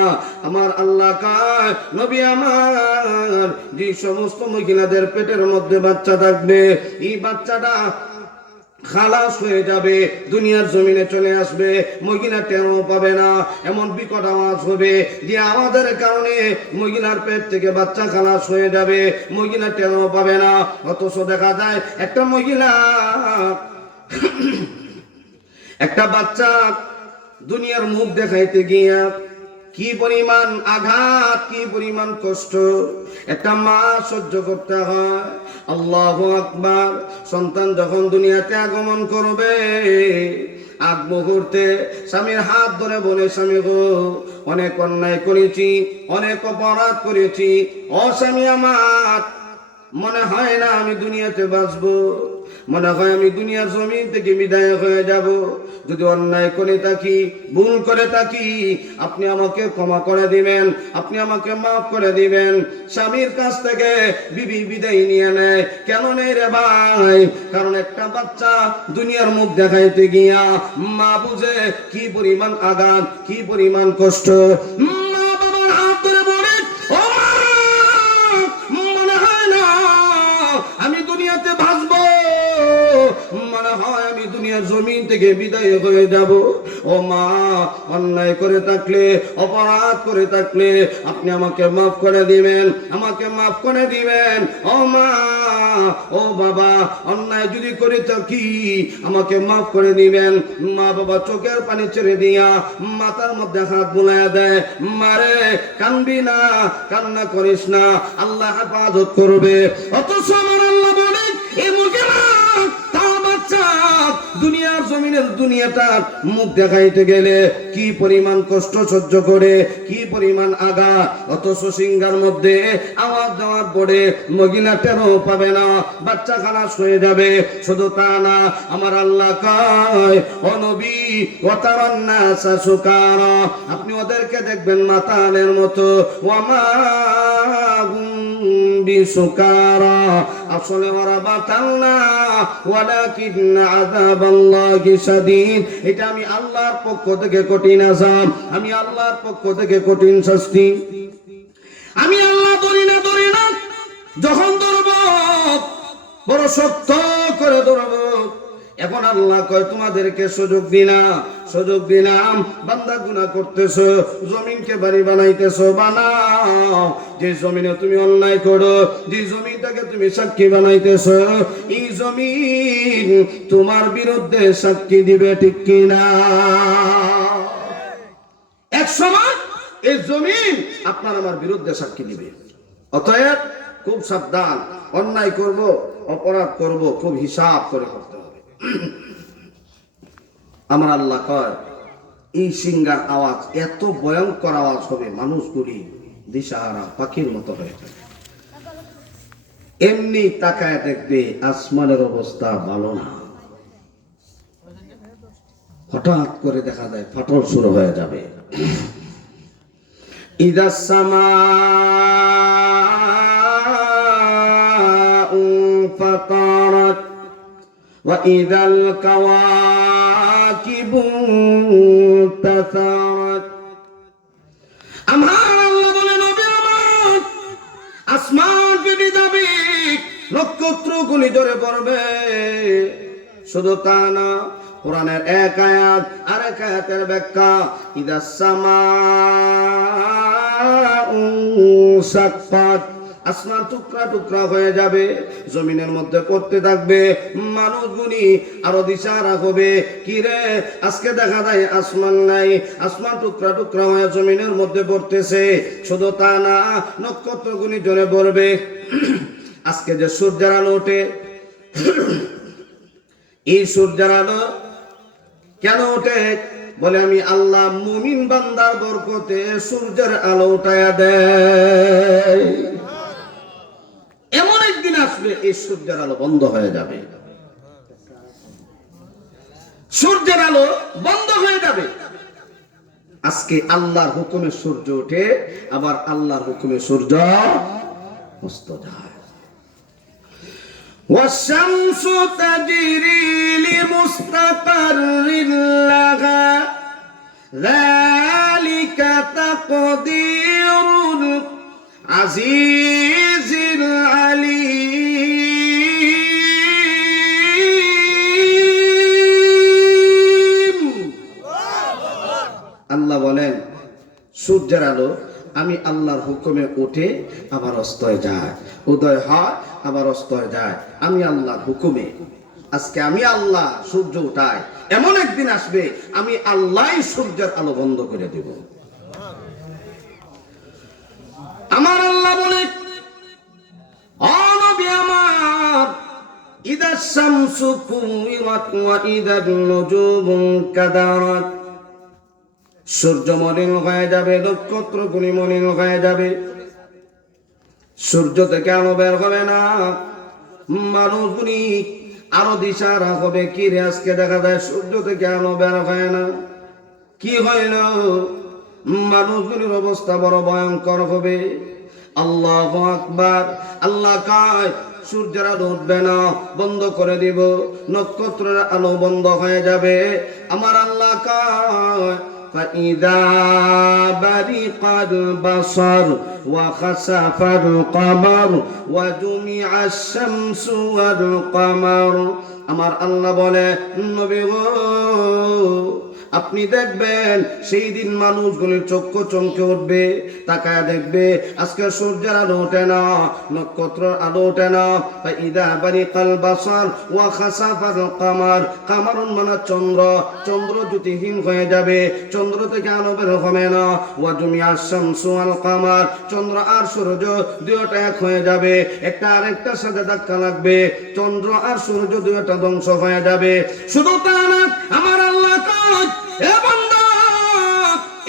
আমার আল্লাহ কয়, নবী আমার যে সমস্ত মহিলাদের পেটের মধ্যে বাচ্চা থাকবে, এই বাচ্চাটা খালাস হয়ে যাবে, দুনিয়ার জমিনে চলে আসবে, মহিলা টেরও পাবে না। এমন বিকট আওয়াজ হবে যে আমাদের কারণে মহিলার পেট থেকে বাচ্চা খালাস হয়ে যাবে, মহিলা টেরও পাবে না। অথচ দেখা যায় একটা মহিলা, একটা বাচ্চা দুনিয়ার মুখ দেখাইতে গিয়া কি পরিমাণ আঘাত, কি পরিমাণ কষ্ট একটা মা সহ্য করতে হয়। আল্লাহু আকবার। সন্তান যখন দুনিয়াতে আগমন করবে, আগ মুহূর্তে স্বামীর হাত ধরে বলে, স্বামী গো, অনেক অন্যায় করেছি, অনেক অপরাধ করেছি, ও স্বামী আমার, মনে হয় না আমি দুনিয়াতে বাঁচবো, মনে হয় আমি দুনিয়ার জমিন থেকে বিদায় হয়ে যাব। যদি অন্যায় করে থাকি, ভুল করে থাকি, আপনি আমাকে ক্ষমা করে দিবেন, আপনি আমাকে মাফ করে দিবেন। স্বামীর কাছ থেকে বিবি বিদায় নিয়ে নেয়। কেন নেই রে ভাই? কারণ একটা বাচ্চা দুনিয়ার মুখ দেখাইতে গিয়া মা বুঝে কি পরিমাণ আঘাত, কি পরিমাণ কষ্ট। মা বাবার হাত ধরে বলে, ও মা, মনে হয় না আমি দুনিয়াতে বাঁচবো, মনে হয় আমি দুনিয়ার জমিন থেকে বিদায় হয়ে যাব। ও মা, অন্যায় করে থাকলে, অপরাধ করে থাকলে আপনি আমাকে মাফ করে দিবেন, আমাকে মাফ করে দিবেন। ও মা, ও বাবা, অন্যায় যদি করে থাকি আমাকে মাফ করে দিবেন। মা বাবা চোখের পানি ছেড়ে দিয়া মাথার মধ্যে হাত বুলাইয়া দেয়, মারে কান্দি না, কান্না করিস না, আল্লাহ হেফাজত করবে। অথচ আমার আল্লাহ বলে, এই মহিলা তার বাচ্চা দুনিয়ার জমিনের দুনিয়াটার মুখ দেখাইতে গেলে কি পরিমাণ কষ্ট সহ্য করে, কি পরিমাণ আঘাত। অথচ সিংহার মধ্যে আওয়াজ দেওয়ার পরে মহিলা টেরও পাবে না, বাচ্চা খালাস হয়ে যাবে। শুধু তা না, আমার আল্লাহ কয়, ও নবী, ওয়াতারান নাসা সুকারা, আপনি ওদেরকে দেখবেন মাতালের মতো। ওয়ামা বিসুকারা, আসলে ওরা মাতাল না, ওয়ালাকিন আযাবাল্লাহি শাদীদ। এটা আমি আল্লাহর পক্ষ থেকে কঠিন আযাব, আমি আল্লাহর পক্ষ থেকে কঠিন শাস্তি। আমি আল্লাহ ধরি না, যখন ধরব বড় শক্ত করে ধরব। এখন আল্লাহ কয়, তোমাদেরকে সুযোগ দিলাম, বান্দা গুনাহ করতেছো, জমিনকে বাড়ি বানাইতেছো, বানাও। যে জমিনে তুমি অন্যায় করো, যে জমিনটাকে তুমি সাক্ষী বানাইতেছো, এই জমিন তোমার বিরুদ্ধে সাক্ষী দিবে, ঠিক কিনা? এক সময় এই জমিন আপনার আমার বিরুদ্ধে সাক্ষী দিবে। অতএব খুব সাবধান, অন্যায় করব, অপরাধ করব, খুব হিসাব করে করতে হবে। আমার আল্লাহ কয়, এই সিংহার আওয়াজ এত ভয়ঙ্কর আওয়াজ হবে, মানুষগুলি দিশাহারা পাখির মতো হয়ে যাবে। এমনি তাকায় দেখবে আসমানের অবস্থা ভালো না, হঠাৎ করে দেখা যায় ফাটল শুরু হয়ে যাবে। ইদাস সামাউ ফাতারাত ওয়া ইদাল কাওয়াকিবু তাসারাত। আমার আল্লাহ বলে, নবী আমার, আসমান ফেটে যাবে, নক্ষত্রগুলি ঝরে পড়বে। শুধু তা না, কোরআনের এক আয়াত আরেক আয়াতের ব্যাখ্যা, ইদাস সামাউ সাক্কাত, আসমান টুকরা টুকরা হয়ে যাবে, জমিনের মধ্যে পড়তে থাকবে। মানুষগুলি আরো দিশাহারা হবে, কি রে, আজকে দেখা যায় আসমান নাই, আসমান টুকরা টুকরা হয়ে জমিনের মধ্যে পড়তেছে। শুধু তা না, নক্ষত্রগুলি জ্বলে পড়বে। আজকে যে সূর্যের আলো ওঠে, এই সূর্যের আলো কেন ওঠে? বলে, আমি আল্লাহ মুমিন বান্দার বরকতে সূর্যের আলো উঠায়া দেয়। এমন একদিন আসবে এই সূর্যের আলো বন্ধ হয়ে যাবে, সূর্যের আলো বন্ধ হয়ে যাবে। আজকে আল্লাহর হুকুমে সূর্য ওঠে, আবার আল্লাহর হুকুমে সূর্য অস্ত যায়। والشمس تجري لمستقر لها ذلك تقدير العزيز العليم। সূর্যের আলো আমি আল্লাহর হুকুমে ওঠে আবার অস্ত হয়ে যায়, উদয় হয় আবার অস্ত হয়ে যায়, আমি আল্লাহর হুকুমে। আজকে আমি আল্লাহ সূর্য উঠাই, এমন একদিন আসবে আমি আল্লাহ সূর্যের আলো বন্ধ করে দেব। আমার আল্লাহ বলে, ও নবী আমার, ইদা শামসু কুওয়াত ওয়া ইদান নুজুমু কাদারাত, সূর্য মলিন হয়ে যাবে, নক্ষত্রগুলি মলিন হয়ে যাবে, সূর্য থেকে আলো বের হবে না, মানুষগুলি আরো দিশারা হবে, কি রে আজকে দেখা যায় সূর্য থেকে আলো বের হয় না, কি হইল? মানুষগুলির অবস্থা বড় ভয়ঙ্কর হবে। আল্লাহু আকবার। আল্লাহ কয় সূর্যের আলো উঠবে না, বন্ধ করে দিব, নক্ষত্রের আলো বন্ধ হয়ে যাবে। আমার আল্লাহ কয় فإذا برق البصر وخسف القمر وجمع الشمس والقمر। আমার আল্লাহ বলে, নবী গো, আপনি দেখবেন সেই দিন মানুষগুলির চক্ষু চমকে উঠবে, তাকায় দেখবে আজকে সূর্যের আলো ওঠে না, নক্ষত্রের আলো ওঠে না। ইদা বারিকাল বাসার ওয়া খাসাফাল কামার, কামারুন মানে চন্দ্র, চন্দ্র জ্যোতিহীন হয়ে যাবে, চন্দ্র থেকে আলো বের হবে না। ওয়া জুমিয়াশ শামসু ওয়াল কামার, চন্দ্র আর সূর্য দুইটা এক হয়ে যাবে, একটা আরেকটার সাথে ধাক্কা লাগবে, চন্দ্র আর সূর্য দুইটা ধ্বংস হয়ে যাবে। শুধু তা না, আমার আল্লাহ কয়, এ বান্দা,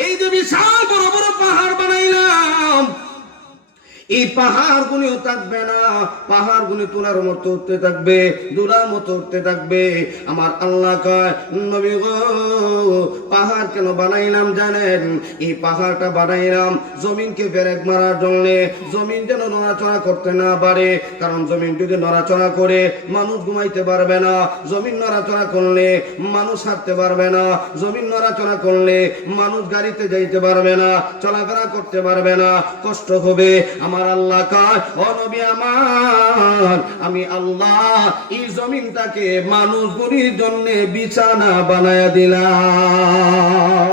এই যে বিশাল বড় বড় পাহাড় বানাইলাম, এই পাহাড় গুলিও থাকবে না, পাহাড় গুলি তোলার মতো উঠতে থাকবে, দূরার মতো উঠতে থাকবে। আমার আল্লাহ কয়, নবী গো, পাহাড় কেন বানাইলাম জানেন? এই পাহাড়টা বানাইলাম জমিনকে ব্রেক মারার জন্য, জমিন যেন নড়াচড়া করতে না পারে। কারণ জমিন যদি নড়াচড়া করে মানুষ ঘুমাইতে পারবে না, জমিন নড়াচড়া করলে মানুষ হাঁটতে পারবে না, জমিন নড়াচড়া করলে মানুষ গাড়িতে যাইতে পারবে না, চলাফেরা করতে পারবে না, কষ্ট হবে। আমার আল্লাহ কয়, ও নবী আমার, আমি আল্লাহ এই জমিনটাকে মানুষগুলির জন্য বিছানা বানায়া দিলাম।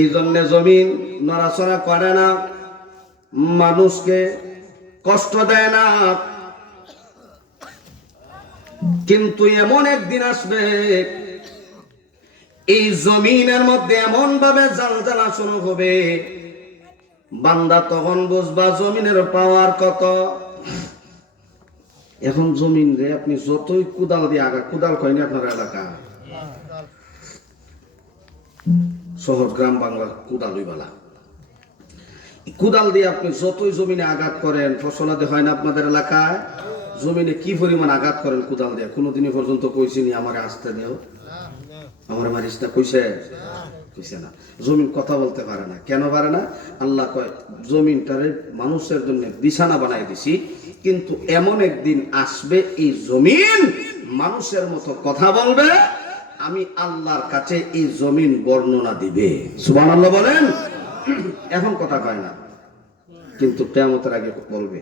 এই জন্য জমিন নড়াচড়া করে না, মানুষকে কষ্ট দেয় না। কিন্তু এমন একদিন আসবে এই জমিনের মধ্যে এমন ভাবে জ্বালজ্বালা শুরু হবে, বান্দা তখন বুঝবা জমিনের পাওয়ার কত। এখন জমিন রে আপনি যতই কুদাল দিয়ে আগা, কুদাল কয়নি আপনার এলাকা, শহর গ্রাম বাংলা কুদালই বলা, কুদাল দিয়ে আপনি যতই জমিনে আঘাত করেন ফসলাতে হয় না আপনাদের এলাকায়? জমিনে কি পরিমাণ আঘাত করেন কুদাল দিয়ে? কোনোদিনই পর্যন্ত কইছিনি আমার আসতে দেও, আমার মারিস না, কইছে? কইছে না। জমিন কথা বলতে পারে না। কেন পারে না? আল্লাহ কয়, জমিনটারে মানুষের জন্য বিছানা বানাই দিছি, কিন্তু এমন একদিন আসবে এই জমিন মানুষের মতো কথা বলবে, আমি আল্লাহর কাছে এই জমিন বর্ণনা দিবে। সুবহানাল্লাহ বলেন। এখন কথা কয় না, কিন্তু কিয়ামতের আগে বলবে।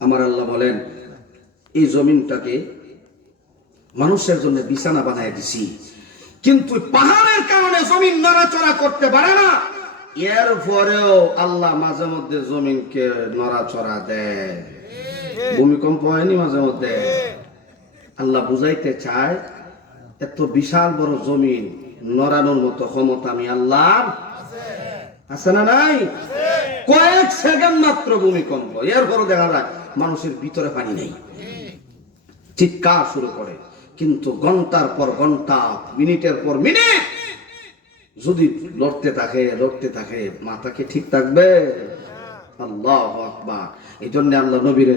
আমার আল্লাহ বলেন, এই জমিনটাকে মানুষের জন্য বিছানা বানায় দিছি, কিন্তু পাহাড়ের কারণে জমিন নড়াচড়া করতে পারে না। এরপরেও আল্লাহ মাঝে মধ্যে জমিনকে নড়াচড়া দেয়। ভূমিকম্প হয়নি মাঝে মধ্যে? আল্লাহ বুঝাইতে চায়, এত বিশাল বড় জমিন নড়ানোর মতো ক্ষমতা আমি আল্লাহর আছে না নাই? কয়েক সেকেন্ড মাত্র ভূমিকম্প, এরপরও দেখা যায় মানুষের ভিতরে পানি নেই, চিৎকার শুরু করে। কিন্তু ঘন্টার পর ঘন্টা, মিনিটের পর মিনিট যদি লড়তে থাকে, মাথাকে ঠিক থাকবে? আল্লাহু আকবার। এই জন্য আল্লাহ নবীর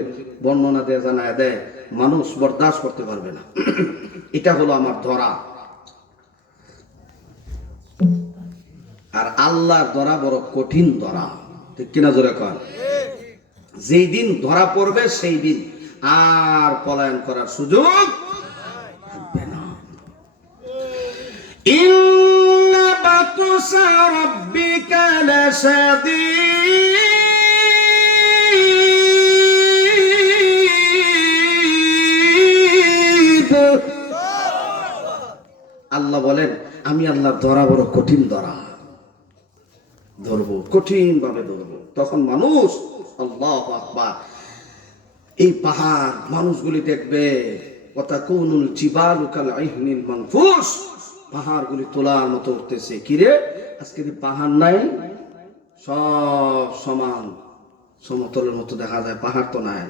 বর্ণনা দিয়ে জানায় দেয়, মানুষ বরদাস্ত করতে পারবে না। এটা হলো আমার ধরা। আর আল্লাহর ধরা বড় কঠিন ধরা, ঠিক কিনা জোরে কন? যেই দিন ধরা পড়বে সেই দিন আর পলায়ন করার সুযোগ থাকবে না। ইন্না বাতুসা রাব্বিকা লাশাদীদ। আল্লাহ বলেন, আমি আল্লাহর ধরা বড় কঠিন ধরবো, কঠিন ভাবে ধরবো। তখন মানুষ আল্লাহু আকবার, এই পাহাড় মানুষগুলি দেখবে, ওয়াতাকুনুল জিবালু কাল ইহনিল মানফুস, পাহাড়গুলি তোলার মতো উঠতেছে। কিরে, আজকে পাহাড় নাই, সব সমান সমতলের মতো দেখা যায়, পাহাড় তো নাই,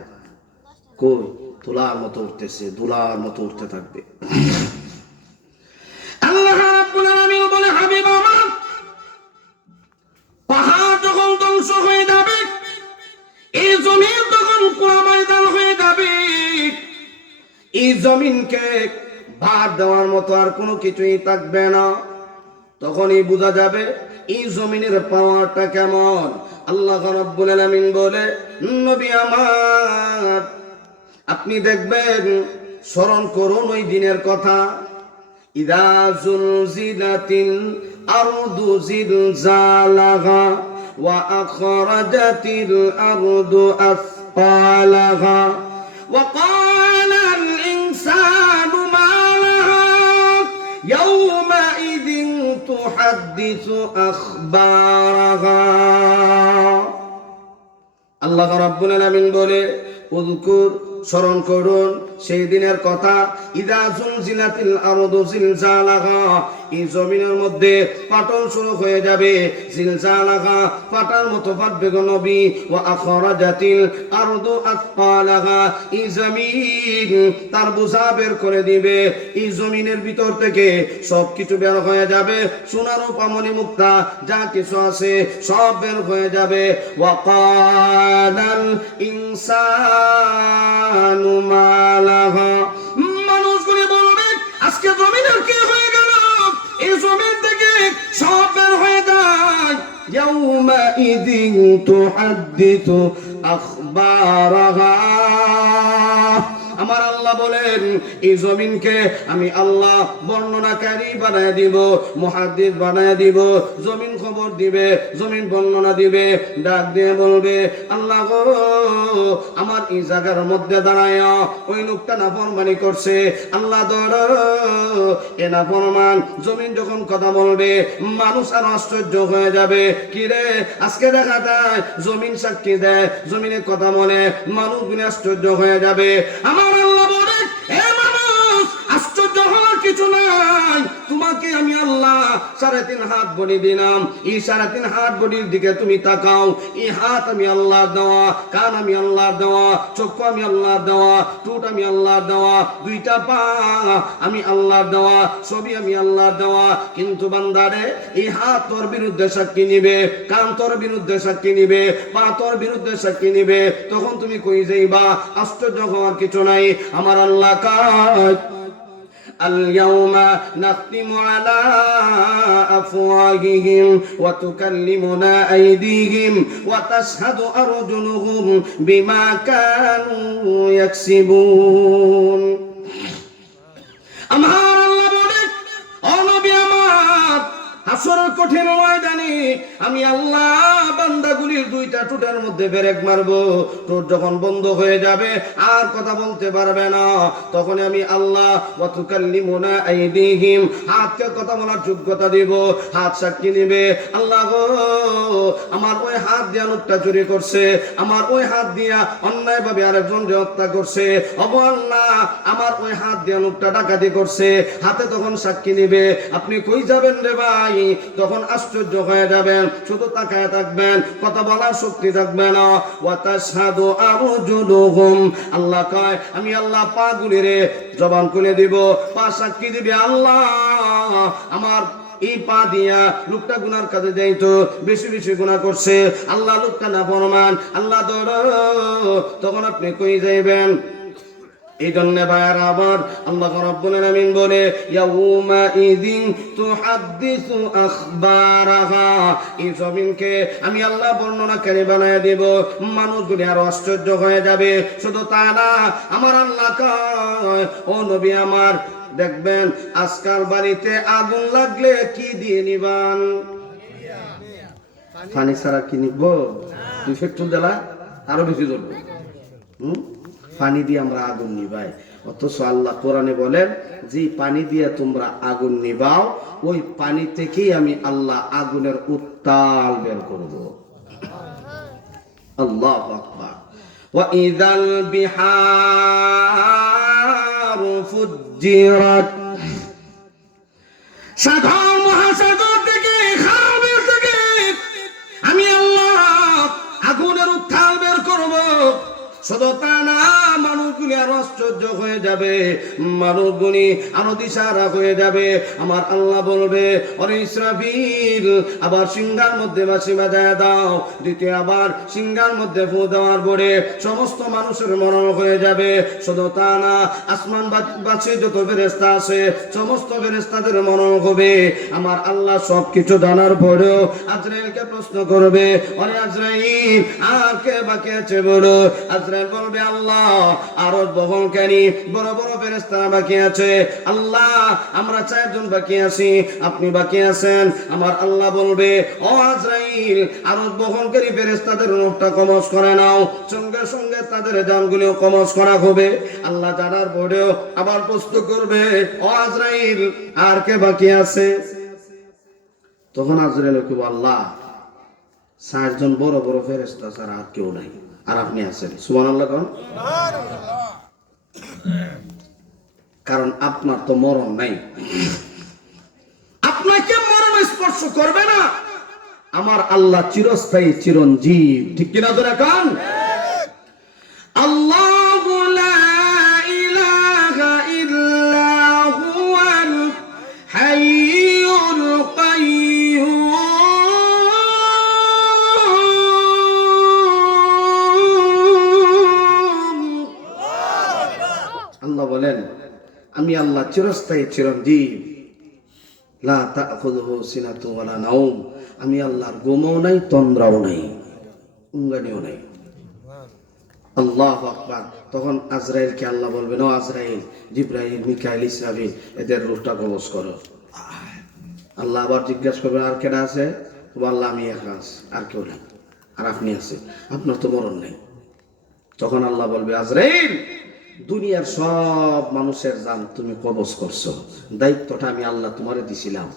কই তোলার মতো উঠতেছে, দুলার মতো উঠতে থাকবে। আল্লাহ রাব্বুল আলামিন বলে, হাবিব আমার, পাহাড় যখন ধ্বংস হয়ে যাবে, এই জমিন তখন পোড়া ময়দান হয়ে যাবে, এই জমিনকে ভার দেওয়ার মতো আর কোনো কিছুই থাকবে না। তখনই বোঝা যাবে এই জমিনের পাওয়ারটা কেমন। আল্লাহ রাব্বুল আলামিন বলে, নবী আমার, আপনি দেখবেন, স্মরণ করুন ওই দিনের কথা। ইযা যুলজিলাতিল আরদু জিলজালাহা ওয়া আখরাজাতিল আরদু আসফালাহা ওয়া ক্বালাল ইনসানু মা লাহা ইয়াওমাইযিন তুহাদ্দিসু আখবারাহা। আল্লাহ রাব্বুল আলামিন বলে, উযকুর, স্মরণ করুন সেই দিনের কথা। ইযা যুলজিলাতিল আরদু জিলজালাহা, এই জমিনের মধ্যে পাটন শুরু হয়ে যাবে। জিলজালাহা, পাটার মতো ফাটবে গো নবী। ওয়া আখরাজাতিল আরদু আসফালাহা, এই জমিন তার বোঝা বের করে দিবে। এই জমিনের ভিতর থেকে সবকিছু বের হয়ে যাবে, সোনা রূপা মণি মুক্তা যা কিছু আছে সব বের হয়ে যাবে। ওয়া ক্বালাল ইনসানু মা লাহা, মানুষগুলি বলবে, আজকে জমিনের কি হয়ে গেল? এই জমিন থেকে সব বের হয়ে যায়। ইয়াউমাইযিন তুহাদ্দিসু আখবারাহা। আমার আল্লাহ বলেন, এই জমিনকে আমি আল্লাহ বর্ণনাকারী বানায় দিব, মুহাদ্দিস বানায় দিব। জমিন খবর দিবে, জমিন বর্ণনা দিবে, ডাক দিয়ে বলবে, আল্লাহ গো, আমার এই জায়গার মধ্যে দাঁড়ায় ওই লোকটা নাফরমানি করছে, আল্লাহ ধরো এ নাফরমান। জমিন যখন কথা বলবে, মানুষ আর আশ্চর্য হয়ে যাবে। কিরে, আজকে দেখা যায় জমিন সাক্ষী দেয়, জমিনে কথা বলে, মানুষ আশ্চর্য হয়ে যাবে। আমার আল্লাহ বলে, হে মানুষ, আশ্চর্য হওয়ার কিছু নাই, তোমাকে আমি আল্লাহ 3.5 হাত বডি দিলাম। এই 3.5 হাত বডির দিকে তুমি তাকাও। এই হাত আমি আল্লাহর দেওয়া, কান আমি আল্লাহর দেওয়া, চক্ষু আমি আল্লাহর দেওয়া, ঠোঁট আমি আল্লাহর দেওয়া, 2টা পা আমি আল্লাহর দেওয়া, সবই আমি আল্লাহর দেওয়া। কিন্তু বান্দারে, এই হাত তোর বিরুদ্ধে সাক্ষী নিবে, কান তোর বিরুদ্ধে সাক্ষী নিবে, পা তোর বিরুদ্ধে সাক্ষী নিবে। তখন তুমি কই যাইবা? আশ্চর্য হওয়ার কিছু নাই। আমার আল্লাহ কয়, اليوم نختم على أفواههم وتكلمنا أيديهم وتشهد أرجلهم بما كانوا يكسبون. আমার আল্লাহ বলে, ও নবী আমার, হাসরের কঠিন ময়দানে আমি আল্লাহ বান্দাগুলির 2টা ঠোঁটের মধ্যে ব্রেক মারবো। ঠোঁট যখন বন্ধ হয়ে যাবে, আর কথা বলতে পারবে না, তখন আমি আল্লাহ ওয়া তুকাল্লিমুনা আইদিহিম, হাতকে কথা বলার যোগ্যতা দিব, হাত সাক্ষী নিবে। আল্লাহ গো, আমার ওই হাত দিয়া লোকটা চুরি করছে, আমার ওই হাত দিয়া অন্যায়ভাবে আরেকজন যে হত্যা করছে, ওগো আল্লাহ, আমার ওই হাত দিয়া লোকটা ডাকাতি করছে। হাতে তখন সাক্ষী নিবে। আপনি কই যাবেন রে ভাই? তখন আশ্চর্য হয়ে যাবেন, শুধু তাকায় থাকবেন, কথা বলার শক্তি থাকবে না। ওয়া তাশহাদু আরজুলুহুম, আল্লাহ কয়, আমি আল্লাহ পা গুলিরে জবান খুলে দিব, পা সাক্ষী দিবে। আল্লাহ, আমার এই পা দিয়া লোকটা গুনার কাজে যাইতো, বেশি বেশি গুনাহ করছে, আল্লাহ লোকটা নাফরমান, আল্লাহ ধরো। তখন আপনি কই যাইবেন? এই জন্য ভাইয়ার আবার আল্লাহ রাব্বুল আলামিন বলে, ইয়াউমা ইযিন তুহাদ্দিসু আখবারাহা, এই জমিনকে আমি আল্লাহ বর্ণনাকারী বানায় দেব, মানুষগুলি আরো আশ্চর্য হয়ে যাবে। শুধু তা না, আমার আল্লাহ কয়, ও নবী আমার, দেখবেন আজকাল বাড়িতে আগুন লাগলে কি দিয়ে নিবান? পানি ছাড়া কি নিব? দুই ফেক্টর দিলা আরো বেশি জ্বলবে। পানি দিয়ে আমরা আগুন নিভাই। অথচ আল্লাহ কোরআনে বলেন যে পানি দিয়ে তোমরা আগুন নিবাও ওই পানি থেকেই আমি আল্লাহ আগুনের উত্তাল বের করব। আল্লাহু আকবার। ওয়া ইযাল বিহারু ফুজ্জিরাত, সাগর মহাসাগর থেকে খালের থেকে আমি আল্লাহ আগুনের উত্তাল বের করব। শুধু তা না, মানুষগুলি আরো আশ্চর্য হয়ে যাবে, মানুষগুলি আরো দিশাহারা হয়ে যাবে। আমার আল্লাহ বলবে, ওরে ইসরাফিল, আবার সিংহার মধ্যে বাঁশি বাজায় দাও। দ্বিতীয় আবার সিংহার মধ্যে ফু দেওয়ার পরে সমস্ত মানুষের মরণ হয়ে যাবে। শুধু তা না, আসমান বাঁচে যত ফেরেশতা আছে সমস্ত ফেরেশতাদের মরণ হবে। আমার আল্লাহ সবকিছু জানার পরেও আজরাইলকে প্রশ্ন করবে, ওরে আজরাইল, আর কে বাকি আছে বলো। আজরাইল বলবে, আল্লাহ আরো বহনকারী বড় বড় ফেরেশতারা বাকি আছে। আল্লাহ আমরা 4 জন বাকি আছি, আপনি বাকি আছেন। আমার আল্লাহ বলবে, ও আজরাইল, আরো বহনকারী ফেরেশতাদের রূহটা কবজ করে নাও। সঙ্গে সঙ্গে তাদের জানগুলিও কবজ করা হবে। আল্লাহ জানার পরেও আবার প্রশ্ন করবে, ও আজরাইল, আর কে বাকি আছে? তখন আজরাইল কইব, আল্লাহ 4 জন বড় বড় ফেরেশতা ছাড়া আর কেউ নাই, আর আপনি আছেন। সুবহানাল্লাহ কোন? কারণ আপনার তো মরণ নাই, আপনাকে মরণ স্পর্শ করবে না। আমার আল্লাহ চিরস্থায়ী চিরঞ্জীব, ঠিক কিনা ধরে কান? আল্লাহু লা ইলাহা ইল্লা হুয়াল হাইয়ুল কাইয়্যুম। আল্লাহ বলেন, আমি আল্লাহ চিরস্থায়ী চিরঞ্জীব। লা তাখুযুহু সিনাতুন ওয়ালা নাওম, আমি আল্লাহর ঘুমও নাই, তন্দ্রাও নাই, উঙ্গানিও নাই। আল্লাহু আকবার। তখন আজরাইলকে আল্লাহ বলবেন, ও আজরাইল, জিবরাইল, মিকাইল, ইসরাফিল, এদের রূহটা কবজ করো। আল্লাহ আবার জিজ্ঞাসা করবেন, আর কেডা আছে? আল্লাহ আমি একা আছি, আর কেউ নাই, আর আপনি আছে, আপনার তো মরণ নেই। তখন আল্লাহ বলবে, আজরাইল, দুনিয়ার সব মানুষের জান তুমি কবজ করছো, দায়িত্বটা আমি আল্লাহ তোমারে দিছিলাম।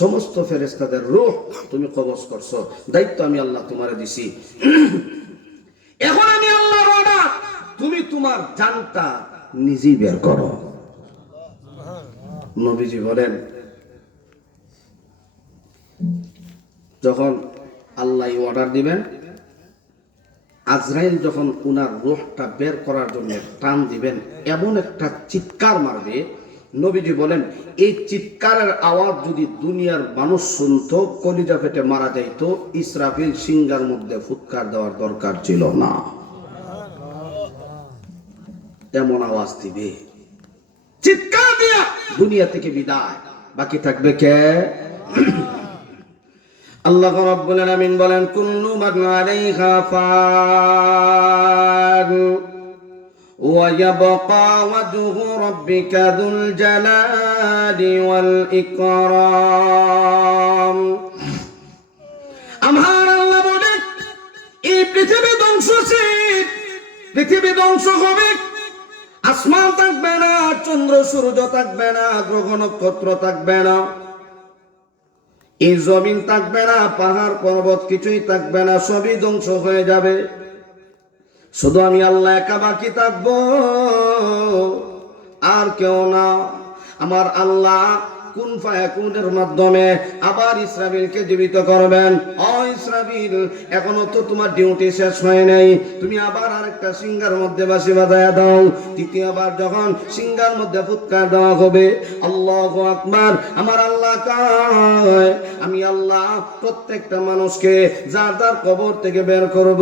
সমস্ত ফেরেশতাদের রূহ তুমি কবজ করছো, দায়িত্ব আমি আল্লাহ তোমারে দিছি। এখন আমি আল্লাহর অর্ডার, তুমি তোমার জানটা নিজেই বের করো। নবীজি বলেন, যখন আল্লাহ অর্ডার দিবেন, আজরাইল যখন উনার রূহটা বের করার জন্য টান দিবেন, এমন একটা চিৎকার মারবে, নবীজি বলেন এই চিৎকারের আওয়াজ যদি দুনিয়ার মানুষ শুনতো, কলিজা ফেটে মারা যাইতো। ইসরাফিল সিংহার মধ্যে ফুৎকার দেওয়ার দরকার ছিল না, এমন আওয়াজ দিবে, চিৎকার দিয়া দুনিয়া থেকে বিদায়। বাকি থাকবে কে? আল্লাহ রাব্বুল আলামিন বলেন, কুল্লু মান আলাইহা ফান ওয়া ইয়াবকা ওয়াজহু রাব্বিকা যুল জালালি ওয়াল ইকরাম। আমার আল্লাহ বলেন, এই পৃথিবী ধ্বংসশীল, পৃথিবী ধ্বংস হবে, আসমান থাকবে না, চন্দ্র সূর্য থাকবে না, গ্রহ নক্ষত্র থাকবে না, এই জমিন থাকবে না, পাহাড় পর্বত কিছুই থাকবে না, সবই ধ্বংস হয়ে যাবে। শুধু আমি আল্লাহ একা বাকি থাকবো, আর কেউ না। আমার আল্লাহ কুন ফায়াকুনের মাধ্যমে আবার ইসরাফিলকে জীবিত করবেন। ও ইসরাফিল, এখনো তো তোমার ডিউটি শেষ হয় নাই, তুমি আবার আরেকটা সিংহার মধ্যে বাঁশি বাজায় দাও। তৃতীয়বার যখন সিংহার মধ্যে ফুৎকার দেওয়া হবে, আল্লাহু আকবার, আমার আল্লাহ কয়, আমি আল্লাহ প্রত্যেকটা মানুষকে যার যার কবর থেকে বের করব।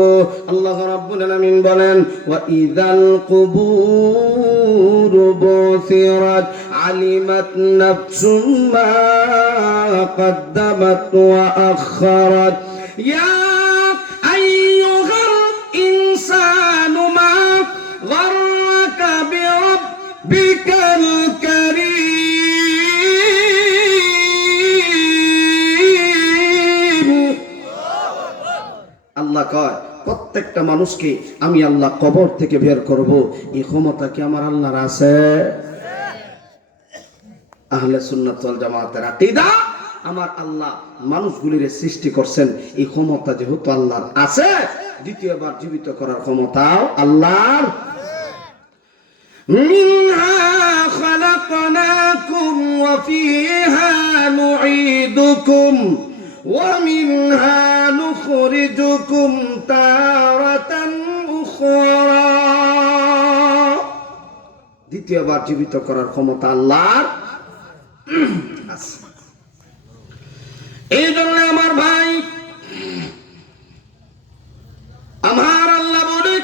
আল্লাহ রাব্বুল আলামিন বলেন, ওয়া ইযাল কুবুর বুসিরাত আলিমাত নাফসুম মা قدمت وأخرت يا أيها الإنسان ما غرك بربك الكريم। আল্লাহ কয় প্রত্যেকটা মানুষকে আমি আল্লাহ কবর থেকে বের করব, এই ক্ষমতা কি আমার আল্লাহর আছে? আহলে সুন্নাত ওয়াল জামাতের আকীদা, আমার আল্লাহ মানুষগুলির সৃষ্টি করছেন, এই ক্ষমতা যেহেতু আল্লাহর আছে, দ্বিতীয়বার জীবিত করার ক্ষমতাও আল্লাহর। মিনহা খালাকনাকুম ওয়া ফিহা নুঈদুকুম ওয়া মিনহা নুখরিজুকুম তারাতান উখরা। দ্বিতীয়বার জীবিত করার ক্ষমতা আল্লাহর আছে। এই জন্য আমার ভাই, আমার আল্লাহ বলে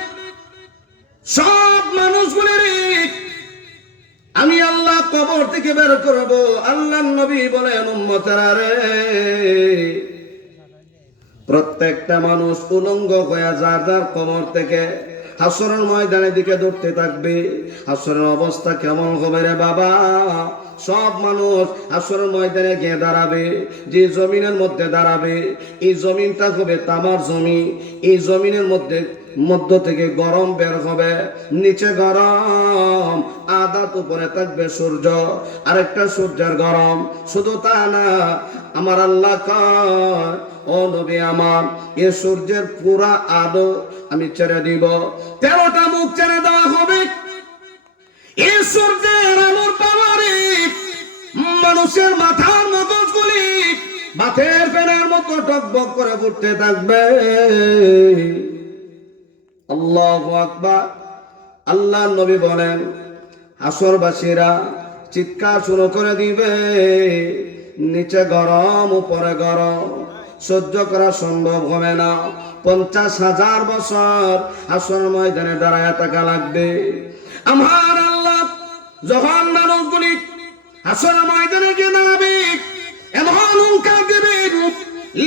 সব মানুষগুলির আমি আল্লাহ কবর থেকে বের করব। আল্লাহর নবী বলেন উম্মতেরা রে, প্রত্যেকটা মানুষ উলঙ্গ হয়ে যার যার কবর থেকে হাসরের ময়দানের দিকে দৌড়তে থাকবে। হাসরের অবস্থা কেমন হবে রে বাবা? সব মানুষ হাসরের ময়দানে গিয়ে দাঁড়াবে। যে জমিনের মধ্যে দাঁড়াবে, এই জমিনটা হবে তামার জমি। এই জমিনের মধ্য থেকে গরম বের হবে, নিচে গরম, আদাত উপরে থাকবে সূর্য, আরেকটা সূর্যের গরম। শুধু তা না, আমার আল্লাহ কয় ও নবী আমার, এ সূর্যের পুরা আলো আমি ছেড়ে দিব। 13টা মুখ ছেড়ে দেওয়া হবে। এই সূর্যের আলোর পাওয়ারে মানুষের মাথার মগজগুলি বাতের ফেনার মতো টকবক করে ফুটতে থাকবে। আল্লাহু আকবার। আল্লাহ নবী বলেন হাসরবাসীরা চিৎকার শুরু করে দিবে, নিচে গরম উপরে গরম, সহ্য করা সম্ভব হবে না। 50,000 বছর হাসর ময়দানে দাঁড়ায় থাকা লাগবে। আমার আল্লাহ যখন মানুষগুলি হাসর ময়দানে গিয়ে দাঁড়াবে, এমন হুঙ্কার দেবেন,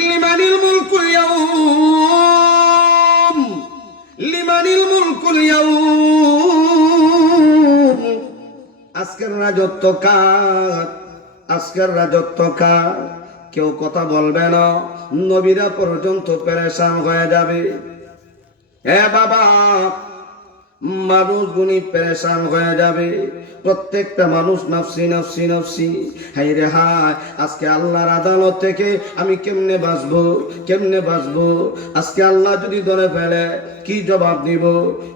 লিমানিল মুলকুল ইয়াউম, লিমানিল মুলকুল ইয়াউম, আজকের রাজত্ব কার? আজকের রাজত্ব কার? কেউ কথা বলবে না। নবীরা পর্যন্ত পেরেশান হয়ে যাবে। এ বাবা, মানুষগুলি পেরেশান হয়ে যাবে। প্রত্যেকটা মানুষ নাফসি নাফসি নাফসি। হাই রে হায়, আজকে আল্লাহর আদালত থেকে আমি কেমনে বাঁচবো, কেমনে বাঁচবো? আজকে আল্লাহ যদি ধরে ফেলে কি জবাব দিব?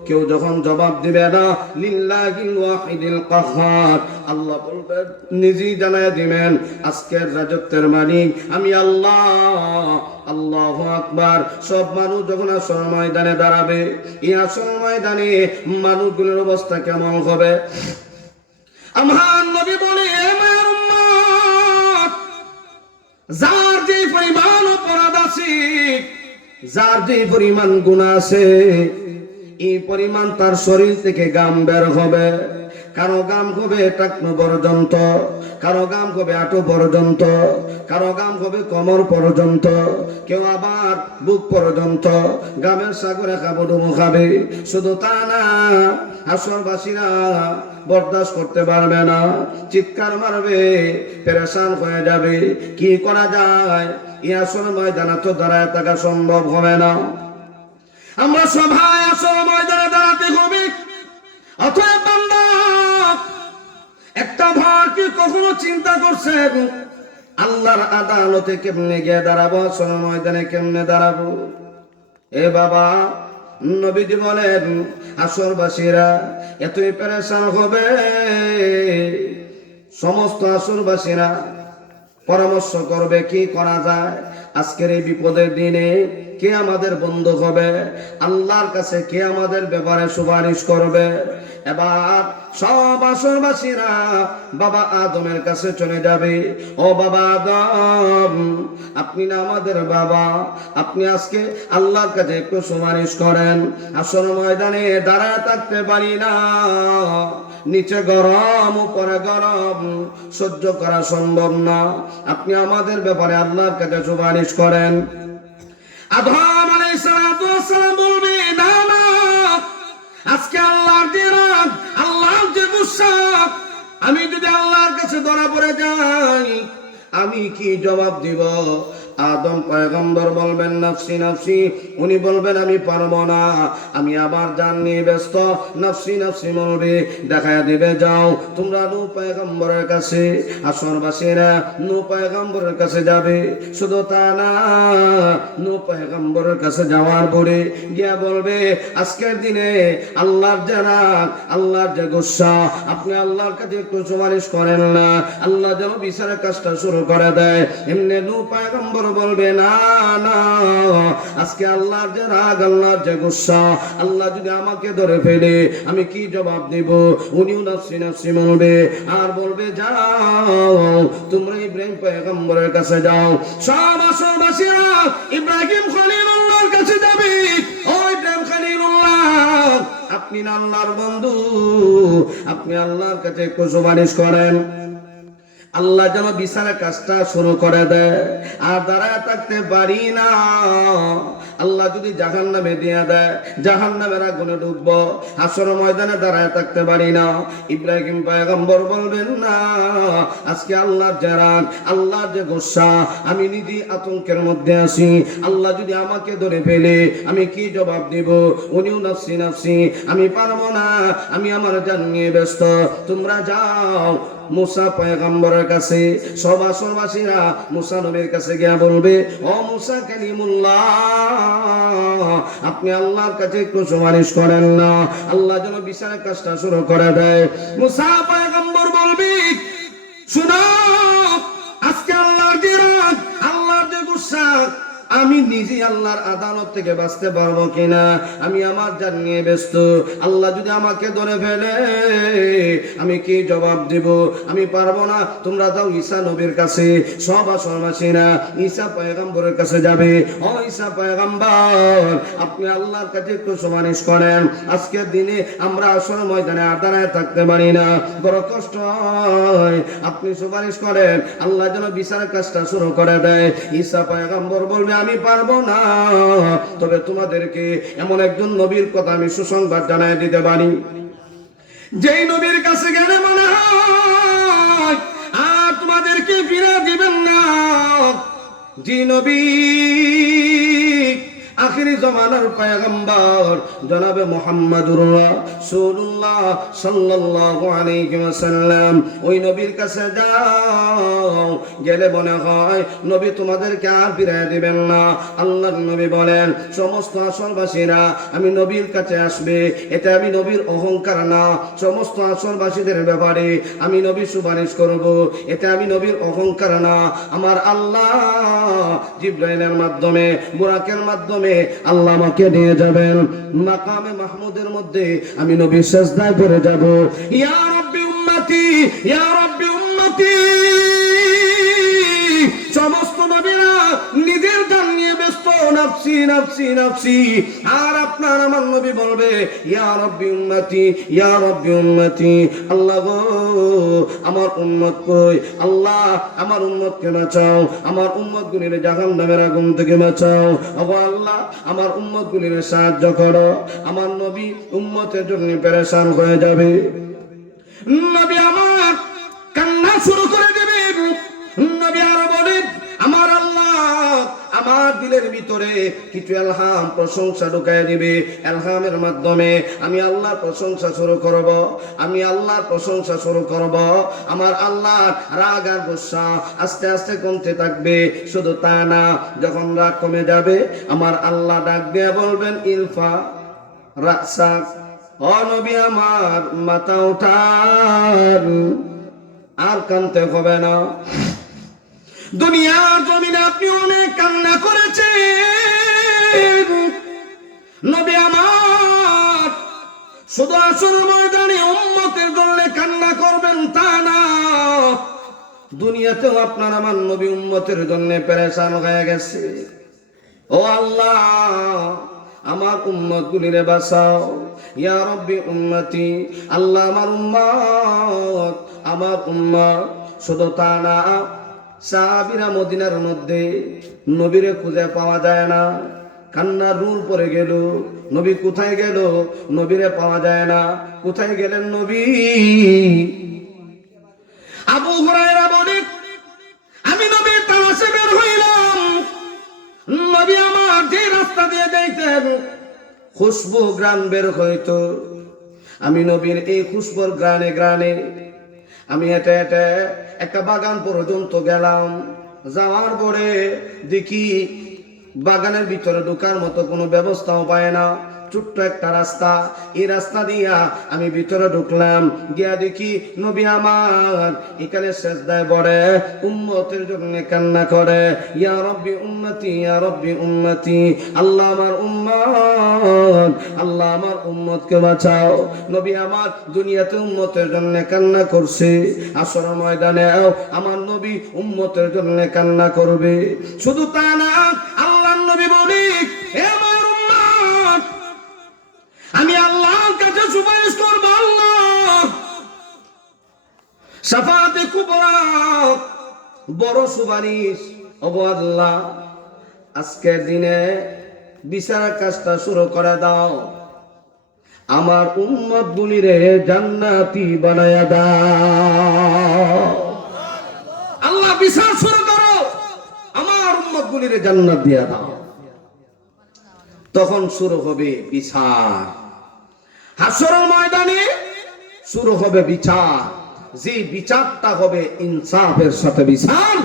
কেউ যখন জবাব দিবে না, লিল্লাহিল ওয়াহিদিল কাহ্হার, আল্লাহ বলবেন, নিজেই জানায় দিবেন আজকের রাজত্বের মালিক আমি আল্লাহ। আল্লাহু আকবার। সব মানুষ যখন আসর ময়দানে দাঁড়াবে, এই আসর ময়দানে মানুষগুলোর অবস্থা কেমন হবে? আমার নবী বলে, এ মায়ের উম্মত, যার যে পরিমাণ অপরাধ আছে, যার যে পরিমাণ গুনাহ আছে, এই পরিমাণ তার শরীর থেকে গাম বের হবে। কারো গাম হবে টাকনু পর্যন্ত, কারো গাম হবে আঁটু পর্যন্ত, কারো গাম হবে কোমর পর্যন্ত, কেউ আবার বুক পর্যন্ত গামের সাগরে কাবুডুমু খাবে। শুধু তা না, হাসরবাসীরা বরদাস্ত করতে পারবে না, চিৎকার মারবে, পেরেশান হয়ে যাবে। কি করা যায়? এই আসর ময়দানে তো দাঁড়ায় থাকা সম্ভব হবে না। আমরা সবাই আসর ময়দানে দাঁড়াতে হবে। অতএব বান্দা, একটা ভার কি কখনো চিন্তা করছেন আল্লাহর আদালতে কেমনে গিয়ে দাঁড়াবো, আসর ময়দানে কেমনে দাঁড়াবো? এ বাবা, নবীজি বলেন আসরবাসীরা এতই পেরেশান হবে, সমস্ত আসরবাসীরা পরামর্শ করবে কি করা যায়। আজকের এই বিপদের দিনে কে আমাদের বন্ধু হবে? আল্লাহর কাছে কে আমাদের ব্যাপারে সুপারিশ করবে? এবার সব আসরবাসীরা বাবা আদমের কাছে চলে যাবে। ও বাবা আদম, আপনি না আমাদের বাবা, আপনি আজকে আল্লাহর কাছে একটু সুপারিশ করেন। আসর ময়দানে দাঁড়ায় থাকতে পারি না, নিচে গরম উপরে গরম, সহ্য করা সম্ভব না, আপনি আমাদের ব্যাপারে আল্লাহর কাছে সুপারিশ করেন। আদম আলাইহিস সালাম বলবে, না না, আজকে আল্লাহর যে রাগ, আল্লাহর যে গুসা, আমি যদি আল্লাহর কাছে ধরা পড়ে যাই, আমি কি জবাব দিব? আদম পয়গম্বর বলবেন নফসি নফসি, উনি বলবেন আমি পারবো না, আমি আবার জান নিয়ে ব্যস্ত। নফসি নফসি বলবে, দেখা দিবে যাও তোমরা নূহ পয়গম্বরের কাছে। আসরবাসীরা নূহ পয়গম্বরের কাছে যাবে। শুধু তা না, নূহ পয়গম্বরের কাছে যাওয়ার পরে গিয়া বলবে আজকের দিনে আল্লাহর যারা, আল্লাহর যে গুসা, আপনি আল্লাহর কাছে একটু সুপারিশ করেন না, আল্লাহ যেন বিচারের কাজটা শুরু করে দেয়। এমনি নূহ পয়গম্বর বলবে না না, আজকে আল্লাহর যে রাগ, আল্লাহর যে গুসা, আল্লাহ যদি আমাকে ধরে ফেলে আমি কি জবাব দিব? উনিও নফসি নফসি বলবে আর বলবে যাও তোমরা ইব্রাহিম পয়গম্বরের কাছে যাও। সব আসরবাসীরা ইব্রাহিম খলিলুল্লাহর কাছে যাবে। ও ইব্রাহিম খলিলুল্লাহ, আপনি না আল্লাহর বন্ধু, আপনি আল্লাহর কাছে একটু সুপারিশ করেন, আল্লাহ যেন বিচারের কাজটা শুরু করে দেয়। আর দাঁড়ায় থাকতে পারি না, আল্লাহ যদি জাহান্নামে দিয়ে দেয়, জাহান্নামের আগুনে ডুববো, হাসর ময়দানে দাঁড়ায় থাকতে পারি না। ইব্রাহিম পয়গম্বর বলবেন না, আজকে আল্লাহর যে রাগ, আল্লাহর যে গুসা, আমি নিজে আতঙ্কের মধ্যে আছি, আল্লাহ যদি আমাকে ধরে ফেলে আমি কি জবাব দিব? উনিও নফসি নফসি, আমি পারবো না, আমি আমার জান নিয়ে ব্যস্ত, তোমরা যাও মুসা পয়গম্বরের কাছে। সব আসরবাসীরা মুসা নবীর কাছে গিয়া বলবে ও মুসা কালিমুল্লাহ, আপনি আল্লাহর কাছে একটু সুপারিশ করেন না, আল্লাহ যেন বিচারের কাজটা শুরু করে দেয়। মুসা পয়গম্বর বলবে শুনো, আজকে আল্লাহর যে রাগ, আল্লাহর যে গুসা, আমি নিজে আল্লাহর আদালত থেকে বাঁচতে পারবো কিনা, আমি আমার জান নিয়ে ব্যস্ত, আল্লাহ যদি আমাকে ধরে ফেলে আমি কি জবাব দিব? আমি পারবো না, তোমরা যাও ঈসা নবীর কাছে। সব আসরবাসীরা ঈসা পয়গম্বরের কাছে যাবে। ও ঈসা পয়গম্বর, আপনি আল্লাহর কাছে একটু সুপারিশ করেন, আজকের দিনে আমরা আসর ময়দানে আর দাঁড়ায় থাকতে পারি না, বড় কষ্ট হয়, আপনি সুপারিশ করেন, আল্লাহ যেন বিচারের কাজটা শুরু করে দেয়। ঈসা পয়গম্বর বলবে আমি পারবো না, তবে তোমাদেরকে এমন একজন নবীর কথা আমি সুসংবাদ জানাই দিতে পারি, যেই নবীর কাছে গেলে মনে হয় আর তোমাদেরকে ফিরে দিবেন না। যে নবী আখিরি জমানার পয়গম্বর জনাবে মুহাম্মদুর রাসূলুল্লাহ সাল্লাল্লাহু আলাইহি ওয়াসাল্লাম, ওই নবীর কাছে যাও, গেলে মনে হয় নবী তোমাদেরকে আর ফিরিয়ে দিবেন না। আল্লাহর নবী বলেন সমস্ত আসরবাসীরা আমি নবীর কাছে আসবে, এটা আমি নবীর অহংকার না, সমস্ত আসরবাসীদের ব্যাপারে আমি নবী সুপারিশ করব, এটা আমি নবীর অহংকার না। আমার আল্লাহ জিবরাইলের মাধ্যমে, বুরাকের মাধ্যমে আল্লাহ আমাকে নিয়ে যাবেন মাকামে মাহমুদের মধ্যে, আমি নবী সিজদায় পড়ে যাব, ইয়া রাব্বি উম্মতি, ইয়া রাব্বি উম্মতি। সমস্ত নবীরা নিজের জান নিয়ে ব্যস্ত, নফসি নফসি নফসি, আর আপনার আমার নবী বলবে ইয়া রাব্বি উম্মতি, ইয়া রাব্বি উম্মতি। আল্লাহ গো আমার উম্মত কই, আল্লাহ আমার উম্মতকে বাঁচাও, আমার উম্মত গুলির জাহান্নামের আগুন থেকে বাঁচাও। ওগো আল্লাহ আমার উম্মত গুলির সাহায্য করো, আমার নবী উম্মতের জন্য পেরেশান হয়ে যাবে। নবী আমার কান্না শুরু করে দেবে। নবী আরো বলেন আমার আল্লাহ আমার দিলের ভিতরে কিছু এলহাম, প্রশংসা ঢুকায় দিবে, এলহামের মাধ্যমে আমি আল্লাহর প্রশংসা শুরু করব, আমি আল্লাহর প্রশংসা শুরু করব। আমার আল্লাহর রাগ আর গুসা আস্তে আস্তে কমতে থাকবে। শুধু তা না, যখন রাগ কমে যাবে আমার আল্লাহ ডাক দিয়ে বলবেন ইরফা রাসাক, ও নবী আমার মাথা উঠান, আর কানতে হবে না। দুনিয়ার জমিনে আপনি অনেক কান্না করেছেন, নবী আমার শুধু আসল ময়দানে উম্মতের জন্য কান্না করবেন তা না, দুনিয়াতেও আপনার আমার নবী উম্মতের জন্য পেরেশান হয়ে গেছে। ও আল্লাহ আমার উম্মত গুলিরে বাঁচাও, ইয়া রাব্বি উম্মতি, আল্লাহ আমার উম্মত, আমার উম্মত। শুধু তা না, সাহাবীরা মদিনার মধ্যে নবীরে খুঁজে পাওয়া যায় না, কান্নার রুল পড়ে গেল, নবী কোথায় গেল, নবীরে পাওয়া যায় না, কোথায় গেলেন নবী? আবু হুরায়রা বলে আমি নবীর তালাশে বের হইলাম, নবী আমার যে রাস্তা দিয়ে যাইতেন খুশবু গ্রান বের হইতো, আমি নবীর এই খুশবুর গ্রানে গ্রানে আমি হেঁটে হেঁটে একটা বাগান পর্যন্ত গেলাম। যাওয়ার পরে দেখি বাগানের ভিতরে ঢোকার মতো কোনো ব্যবস্থাও পায় না, ছোট্ট একটা রাস্তা। এই রাস্তা দিয়া আমি ভিতরে ঢুকলাম, গিয়া দেখি নবী আমার এখানে সেজদায় পড়ে উম্মতের জন্য কান্না করে, ইয়া রব্বি উম্মতি, ইয়া রব্বি উম্মতি, আল্লাহ আমার উম্মত, আল্লাহ আমার উম্মতকে বাঁচাও। নবী আমার দুনিয়াতে উম্মতের জন্য কান্না করছে, আসর ময়দানেও আমার নবী উম্মতের জন্য কান্না করবে। শুধু তা না, আল্লাহর নবী বলি, হে আমার উম্মত, আমি আল্লাহর কাছে সুপারিশ করব, আল্লাহ শাফাআতে কুবরা, বড় সুপারিশ। ওগো আল্লাহ, আজকের দিনে বিচারের কাজটা শুরু করে দাও, আমার উম্মত গুলিরে জান্নাতি বানায়া দাও। আল্লাহ বিচার শুরু করো, আমার উম্মত গুলিরে জান্নাত দিয়া দাও। তখন শুরু হবে বিচার, হাসরের ময়দানে শুরু হবে বিচার। যে বিচারটা হবে ইনসাফের সাথে বিচার,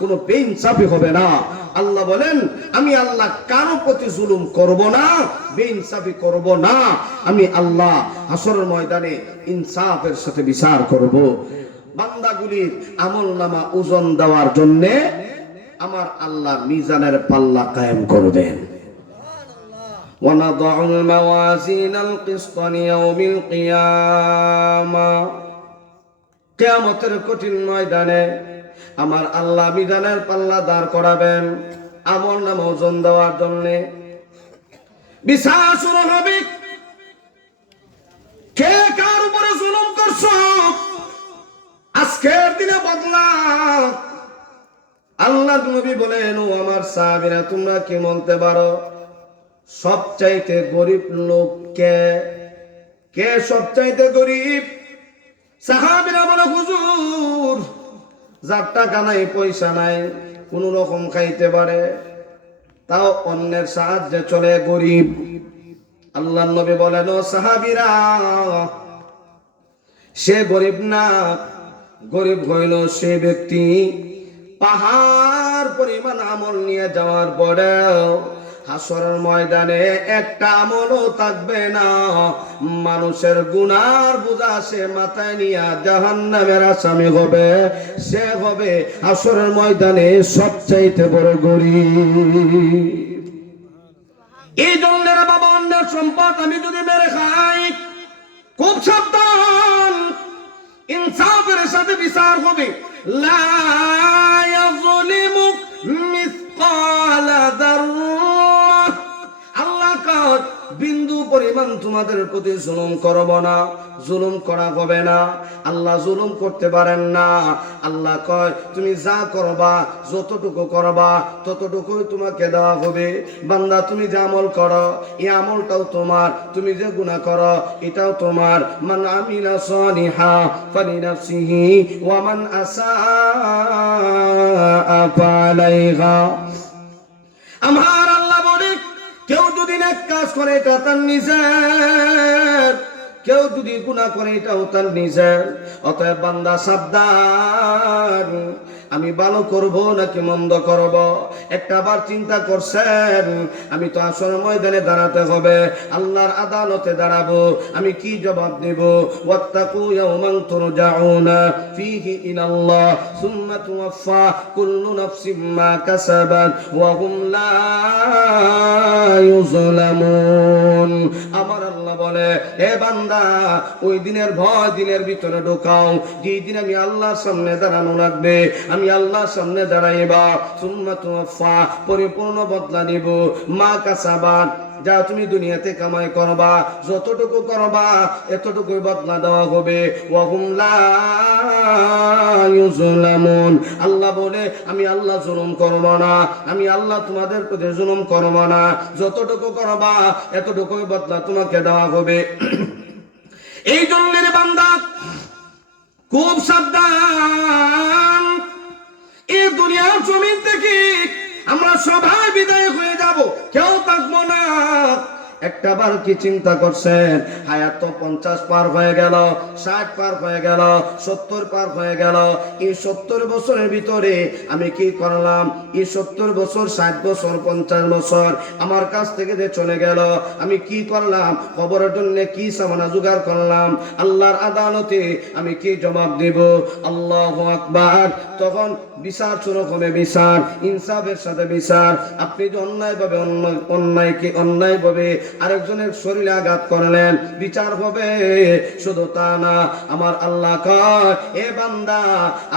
কোনো বেইনসাফি হবে না। আল্লাহ বলেন, আমি আল্লাহ কারো প্রতি জুলুম করব না, বেইনসাফি করব না। আমি আল্লাহ হাসরের ময়দানে ইনসাফের সাথে বিচার করব। বান্দাগুলির আমলনামা ওজন দেওয়ার জন্য আমার আল্লাহ মিজানের পাল্লা কায়েম করবেন। ونضع الموازين القسط ليوم القيامة, কিয়ামতের কঠিন ময়দানে আমার আল্লাহ মিজানের পাল্লা দাঁড় করাবেন আমলনামা ওজন দেওয়ার জন্য। বিচার শুরু হবে, কে কার উপরে জুলুম করছো আজকের দিনে বদলা। আল্লাহর নবী বলেন, ও আমার সাহাবীরা, তোমরা কি মানতে পারো সবচাইতে গরিব লোক কে? কে সবচাইতে গরিব? সাহাবীরা বলে, হুজুর, যার টাকা নাই, পয়সা নাই, কোন রকম খাইতে পারে, তাও অন্যের সাহায্যে চলে, গরিব। আল্লাহর নবী বলেন, ও সাহাবীরা, সে গরিব না, গরিব হইল সে ব্যক্তি পাহাড় পরিমাণ আমল নিয়ে যাওয়ার পরেও হাসরের ময়দানে একটা আমলও থাকবে না। মানুষের গুনার বোঝা সে মাথায় নিয়ে জাহান্নামের আসামি হবে। সে হবে হাসরের ময়দানে সবচাইতে বড় গরিব। এই জন্য বাবা, অন্যের সম্পদ আমি যদি মেরে খাই, খুব সাবধান, ইনসাফের সাথে বিচার হবে। লা ইয়াযলিমু মিসকালা যাররাহ, আল্লাহ কয় বিন্দু পরিমাণ তোমাদের প্রতি জুলুম করব না, জুলুম করা হবে না। আল্লাহ জুলুম করতে পারেন না। আল্লাহ কয় তুমি যা করবা, যতটুকু করবা, ততটুকুই তোমাকে দেওয়া হবে। বান্দা, তুমি যে আমল করো, এই আমলটাও তোমার, তুমি যে গুনাহ করো, এটাও তোমার। মান আমিলা সালিহা ফালিনাফসিহি ওয়া মান আসাআ ফালাইহা। আমার আল্লাহ বলে, কেউ যদি নেক কাজ করে এটা তার নিজের, কেউ যদি গুনাহ করে এটাও তার নিজের। অতএব বান্দা সাবধান, আমি ভালো করব নাকি মন্দ করব, একটা বার চিন্তা করছেন? আমি তো আসল ময়দানে দাঁড়াতে হবে, আল্লাহর আদালতে দাঁড়াবো, আমি কি জবাব দেব? ওয়াত্তাকু ইয়াওমান তুরজাউনা ফীহি ইলাল্লাহ সুম্মা তুওয়াফা কুল্লু নাফসিম মা কাসাবাত ওয়া হুম লা ইউযলামুন। আমার আল্লাহ বলে, হে বান্দা, ওই দিনের ভয় দিনের ভিতরে ঢোকাও, যেই দিন আমি আল্লাহর সামনে দাঁড়ানো লাগবে। আমি আল্লাহর সামনে দাঁড়াইবা, সুম্মা তুওয়াফা, পরিপূর্ণ বদলা নিব, মা কাসাবাত, যা তুমি দুনিয়াতে কামাই করবা, যতটুকু করবা এতটুকুই বদলা দেওয়া হবে। ওয়া হুম লা ইউযলামুন। আল্লাহ বলে, আমি আল্লাহ জুলুম করব না, আমি আল্লাহ তোমাদের প্রতি জুলুম করব না, যতটুকু করবা এতটুকুই বদলা তোমাকে দেওয়া হবে। এই জন্য রে বান্দা, খুব সাবধান। এই দুনিয়ার জমিন থেকে আমরা সবাই বিদায় হয়ে যাব, কেউ থাকবো না। একটা বার কি চিন্তা করছেন? হায়াত তো 50 পার হয়ে গেল, 60 পার হয়ে গেল, 70 পার হয়ে গেল। এই 70 বছরের ভিতরে আমি কি করলাম? এই 70 বছর, 60 বছর, 50 বছর আমার কাছ থেকে যে চলে গেল, আমি কি করলাম? কবরের জন্য কি সামানা জোগাড় করলাম? আল্লাহর আদালতে আমি কি জবাব দেব? আল্লাহু আকবার। তখন বিচার শুরু হবে, বিচার, ইনসাফের সাথে বিচার। আপনি যে অন্যায়ভাবে আরেকজনের শরীরে আঘাত করলেন, বিচার হবে। শুধু তা না, আমার আল্লাহ কয়, এ বান্দা,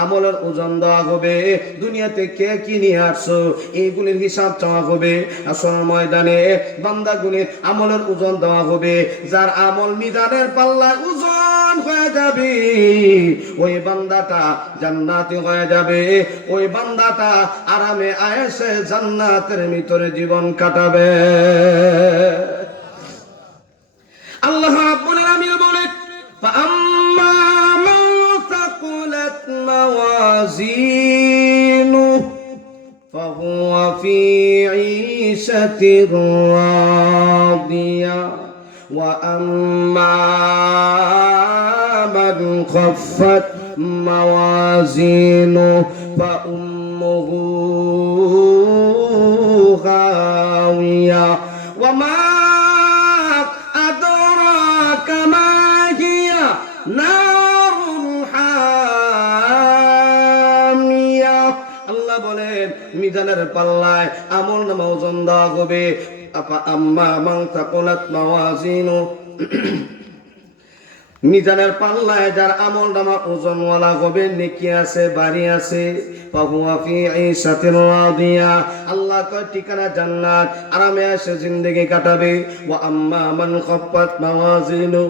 আমলের ওজন দেওয়া হবে। দুনিয়াতে কে কি নিয়ে আসছো এইগুলির হিসাব চাওয়া হবে। আসল ময়দানে বান্দাগুলির আমলের ওজন দেওয়া হবে। যার আমল মিজানের পাল্লায় ওজন হয়ে যাবে, ওই বান্দাটা জান্নাতি হয়ে যাবে। ওই বান্দাটা আরামে আয়েশে জান্নাতের ভিতরে জীবন কাটাবে। আল্লাহ রাব্বুল আলামিন বলেন, ফাআম্মা মান তাকুলাত মাওয়াজিনুহু ফাহুয়া ফি ঈশাতির রাদিয়া ওয়া আম্মা মান খাফফাত মাওয়াজিনুহু ফাউম্মুহু হাওিয়া ওয়া মা মিজানের পাল্লায় আমল নামা ওজন দেওয়া হবে। আম্মা মান তাকুলাত মাওয়াজিনু, মিজানের পাল্লায় যার আমল নামা ওজনওয়ালা হবে, নেকি আছে, বাড়ি আছে, ফাহুয়া ফি ঈশাতির রাদিয়া, আল্লাহ কয় ঠিকানা জান্নাত, আরামে এসে জিন্দেগি কাটাবে। ওয়া আম্মা মান খাফফাত মাওয়াজিনু,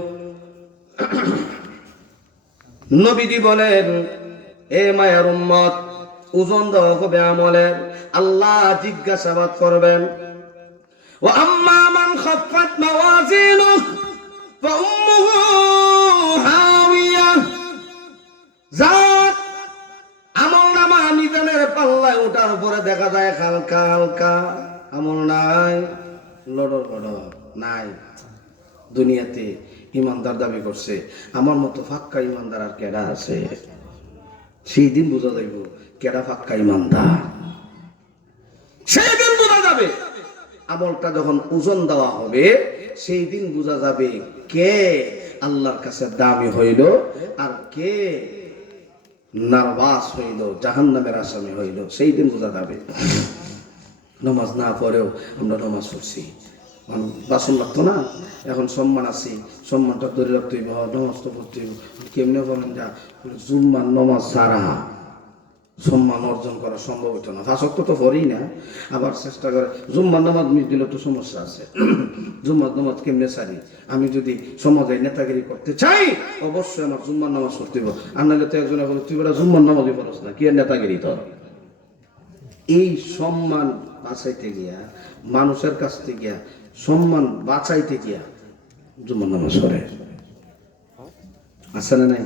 নবীজি বলেন, এ মায়ের উম্মত, ওজন দেওয়া হবে আমলের। আল্লাহ জিজ্ঞাসাবাদ করবেন, ওয়া আম্মা মান খাফফাত মাওয়াজিনুহু ফাউম্মুহু হাওিয়া, যার আমল নামা মিজানের পাল্লায় ওঠার পরে দেখা যায় হালকা হালকা, আমল নাই, লড়র নাই। দুনিয়াতে ইমানদার দাবি করছে, আমার মতো ফাক্কা ইমানদার আর কেডা আছে? সেই দিন বোঝা যাইব কেডা ফাক্কা ইমানদার। সেই দিন বোঝা যাবে, আমলটা যখন ওজন দেওয়া হবে, সেই দিন বোঝা যাবে কে আল্লাহর কাছে দামি হইল আর কে নার্ভাস হইল, জাহান্নামের আসামি হইল। সেই দিন বোঝা যাবে। নামাজ না পড়েও আমরা নামাজ পড়ছি, বাসন লাগতো না, এখন সম্মান আছে, সম্মানটা ধরে রাখতে হইব, নামাজ তো পড়তে হইব। কেমনে বলেন, যা জুম্মার নামাজ ছাড়া সম্মান অর্জন করা সম্ভব হতো না। ফাঁসক্ত তো পড়েই না, আবার চেষ্টা করে জুম্মার নামাজ মিস দিলে তো সমস্যা আছে। জুম্মার নামাজ কেমনে ছাড়ি? আমি যদি সমাজে নেতাগিরি করতে চাই, অবশ্যই আমার জুম্মার নামাজ পড়তে হইব। আর নাহলে তো একজনে বলে, তুই বেটা জুম্মার নামাজই পড়ছ না, কি আর নেতাগিরি তোর? এই সম্মান বাঁচাইতে গিয়া, মানুষের কাছ থেকে গিয়া সম্মান বাঁচাইতে গিয়া জুম্মার নামাজ পড়ে, আছে না নাই?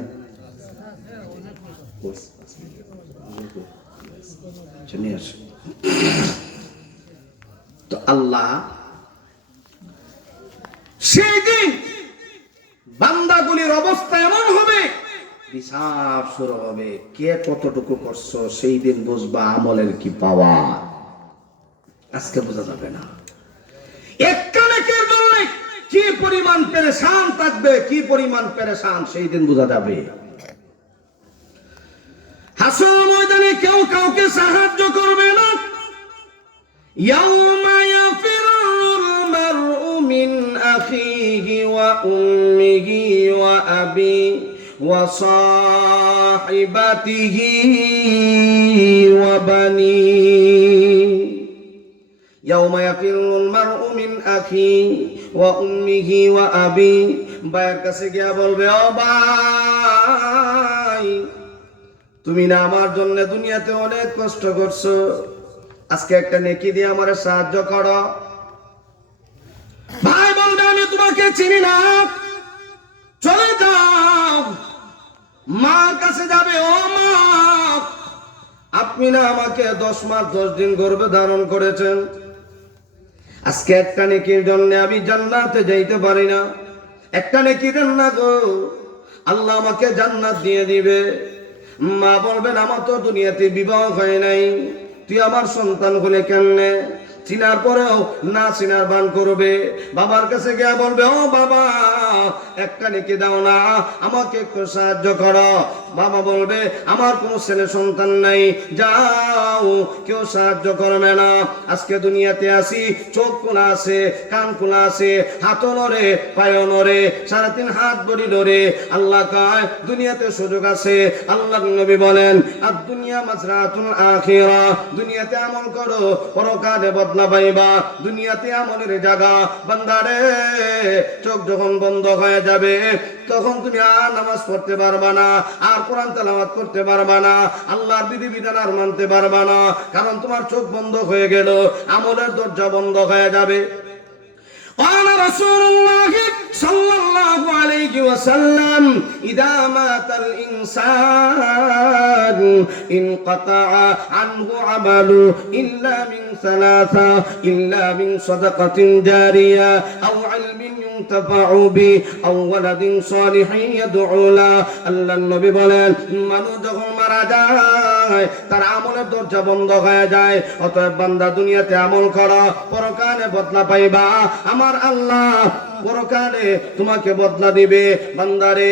তো আল্লাহ সেই দিন বান্দাগুলির অবস্থা এমন হবে, হিসাব শুরু হবে, কে কতটুকু করছো। সেই দিন বুঝবা আমলের কি পাওয়া। আজকে বোঝা যাবে না। একটা নেকির জন্য কি পরিমাণ পেরেশান থাকবে, কি পরিমাণ পেরেশান, সেই দিন বোঝা যাবে। হাসর ময়দানে কেউ কাউকে সাহায্য করবে না। ইয়াউমা ইয়াফিরুল মারউ মিন আখিহি ওয়া উম্মিহি ওয়া আবিহি ওয়া সাহিবাতিহি ওয়া বানিহি। ইয়াউমা ইয়াফিরুল মারউ মিন আখিহি ওয়া উম্মিহি ওয়া আবিহি, ভাইয়ের কাছে গিয়া বলবে, ও ভাই, তুমি না আমার জন্য দুনিয়াতে অনেক কষ্ট করছো, আজকে একটা নেকি দিয়ে আমার সাহায্য করো। ভাই বলবে, আমি তোমাকে চিনি না, চলে যাও। মার কাছে যাবে, ও মা, আপনি আপনি না আমাকে 10 মাস 10 দিন গর্ভে ধারণ করেছেন, আজকে একটা নেকির জন্য আমি জান্নাতে যাইতে পারি না। একটা নেকি দেন না গো, আল্লাহ আমাকে জান্নাত দিয়ে দিবে। মা বলবেন আমার তো দুনিয়াতে বিবাহ হয় নাই, তুই আমার সন্তান হলে কেমনে? চিনার পরেও না চিনার বান করবে। বাবার কাছে গিয়ে বলবে, ও বাবা একটা নেকি দাও না, আমাকে একটু সাহায্য করো। বাবা বলবে আমার কোনো ছেলে সন্তান নাই, যাও, কেউ সাহায্য করবে না। আজকে দুনিয়াতে আসি, চোখ খোলা আছে, কান খোলা আছে, হাতও নড়ে, পায়ও নড়ে, 3.5 হাত বডি নড়ে। আল্লাহ কয় দুনিয়াতে সুযোগ আছে। আল্লাহর নবী বলেন আর দুনিয়া মাজরাতুল আখিরা, দুনিয়াতে আমল করো, পরকালে বদলা পাইবা। দুনিয়াতে আমলের জায়গা। বান্দারে চোখ যখন বন্ধ হয়ে যাবে তখন তুমি আর নামাজ পড়তে পারবা না, আর কোরআন তেলাওয়াত করতে পারবা না, আল্লাহর বিধিবিধান আর মানতে পারবা না, কারণ তোমার চোখ বন্ধ হয়ে গেল, আমলের দরজা বন্ধ হয়ে যাবে। قال رسول الله صلى الله عليه وسلم إذا مات الإنسان انقطع عنه عمله إلا من 3 إلا من صدقة جارية أو علم ينتفع به أو ولد صالح يدعو له. আল্লাহ নবী বলেন মানুষ যখন মারা যায় তার আমলের দরজা বন্ধ হয়ে যায়। অতএব বান্দা দুনিয়াতে আমল করো, পরকালে বদলা পাইবা। আমার আল্লাহ পরকালে তোমাকে বদলা দিবে। বান্দারে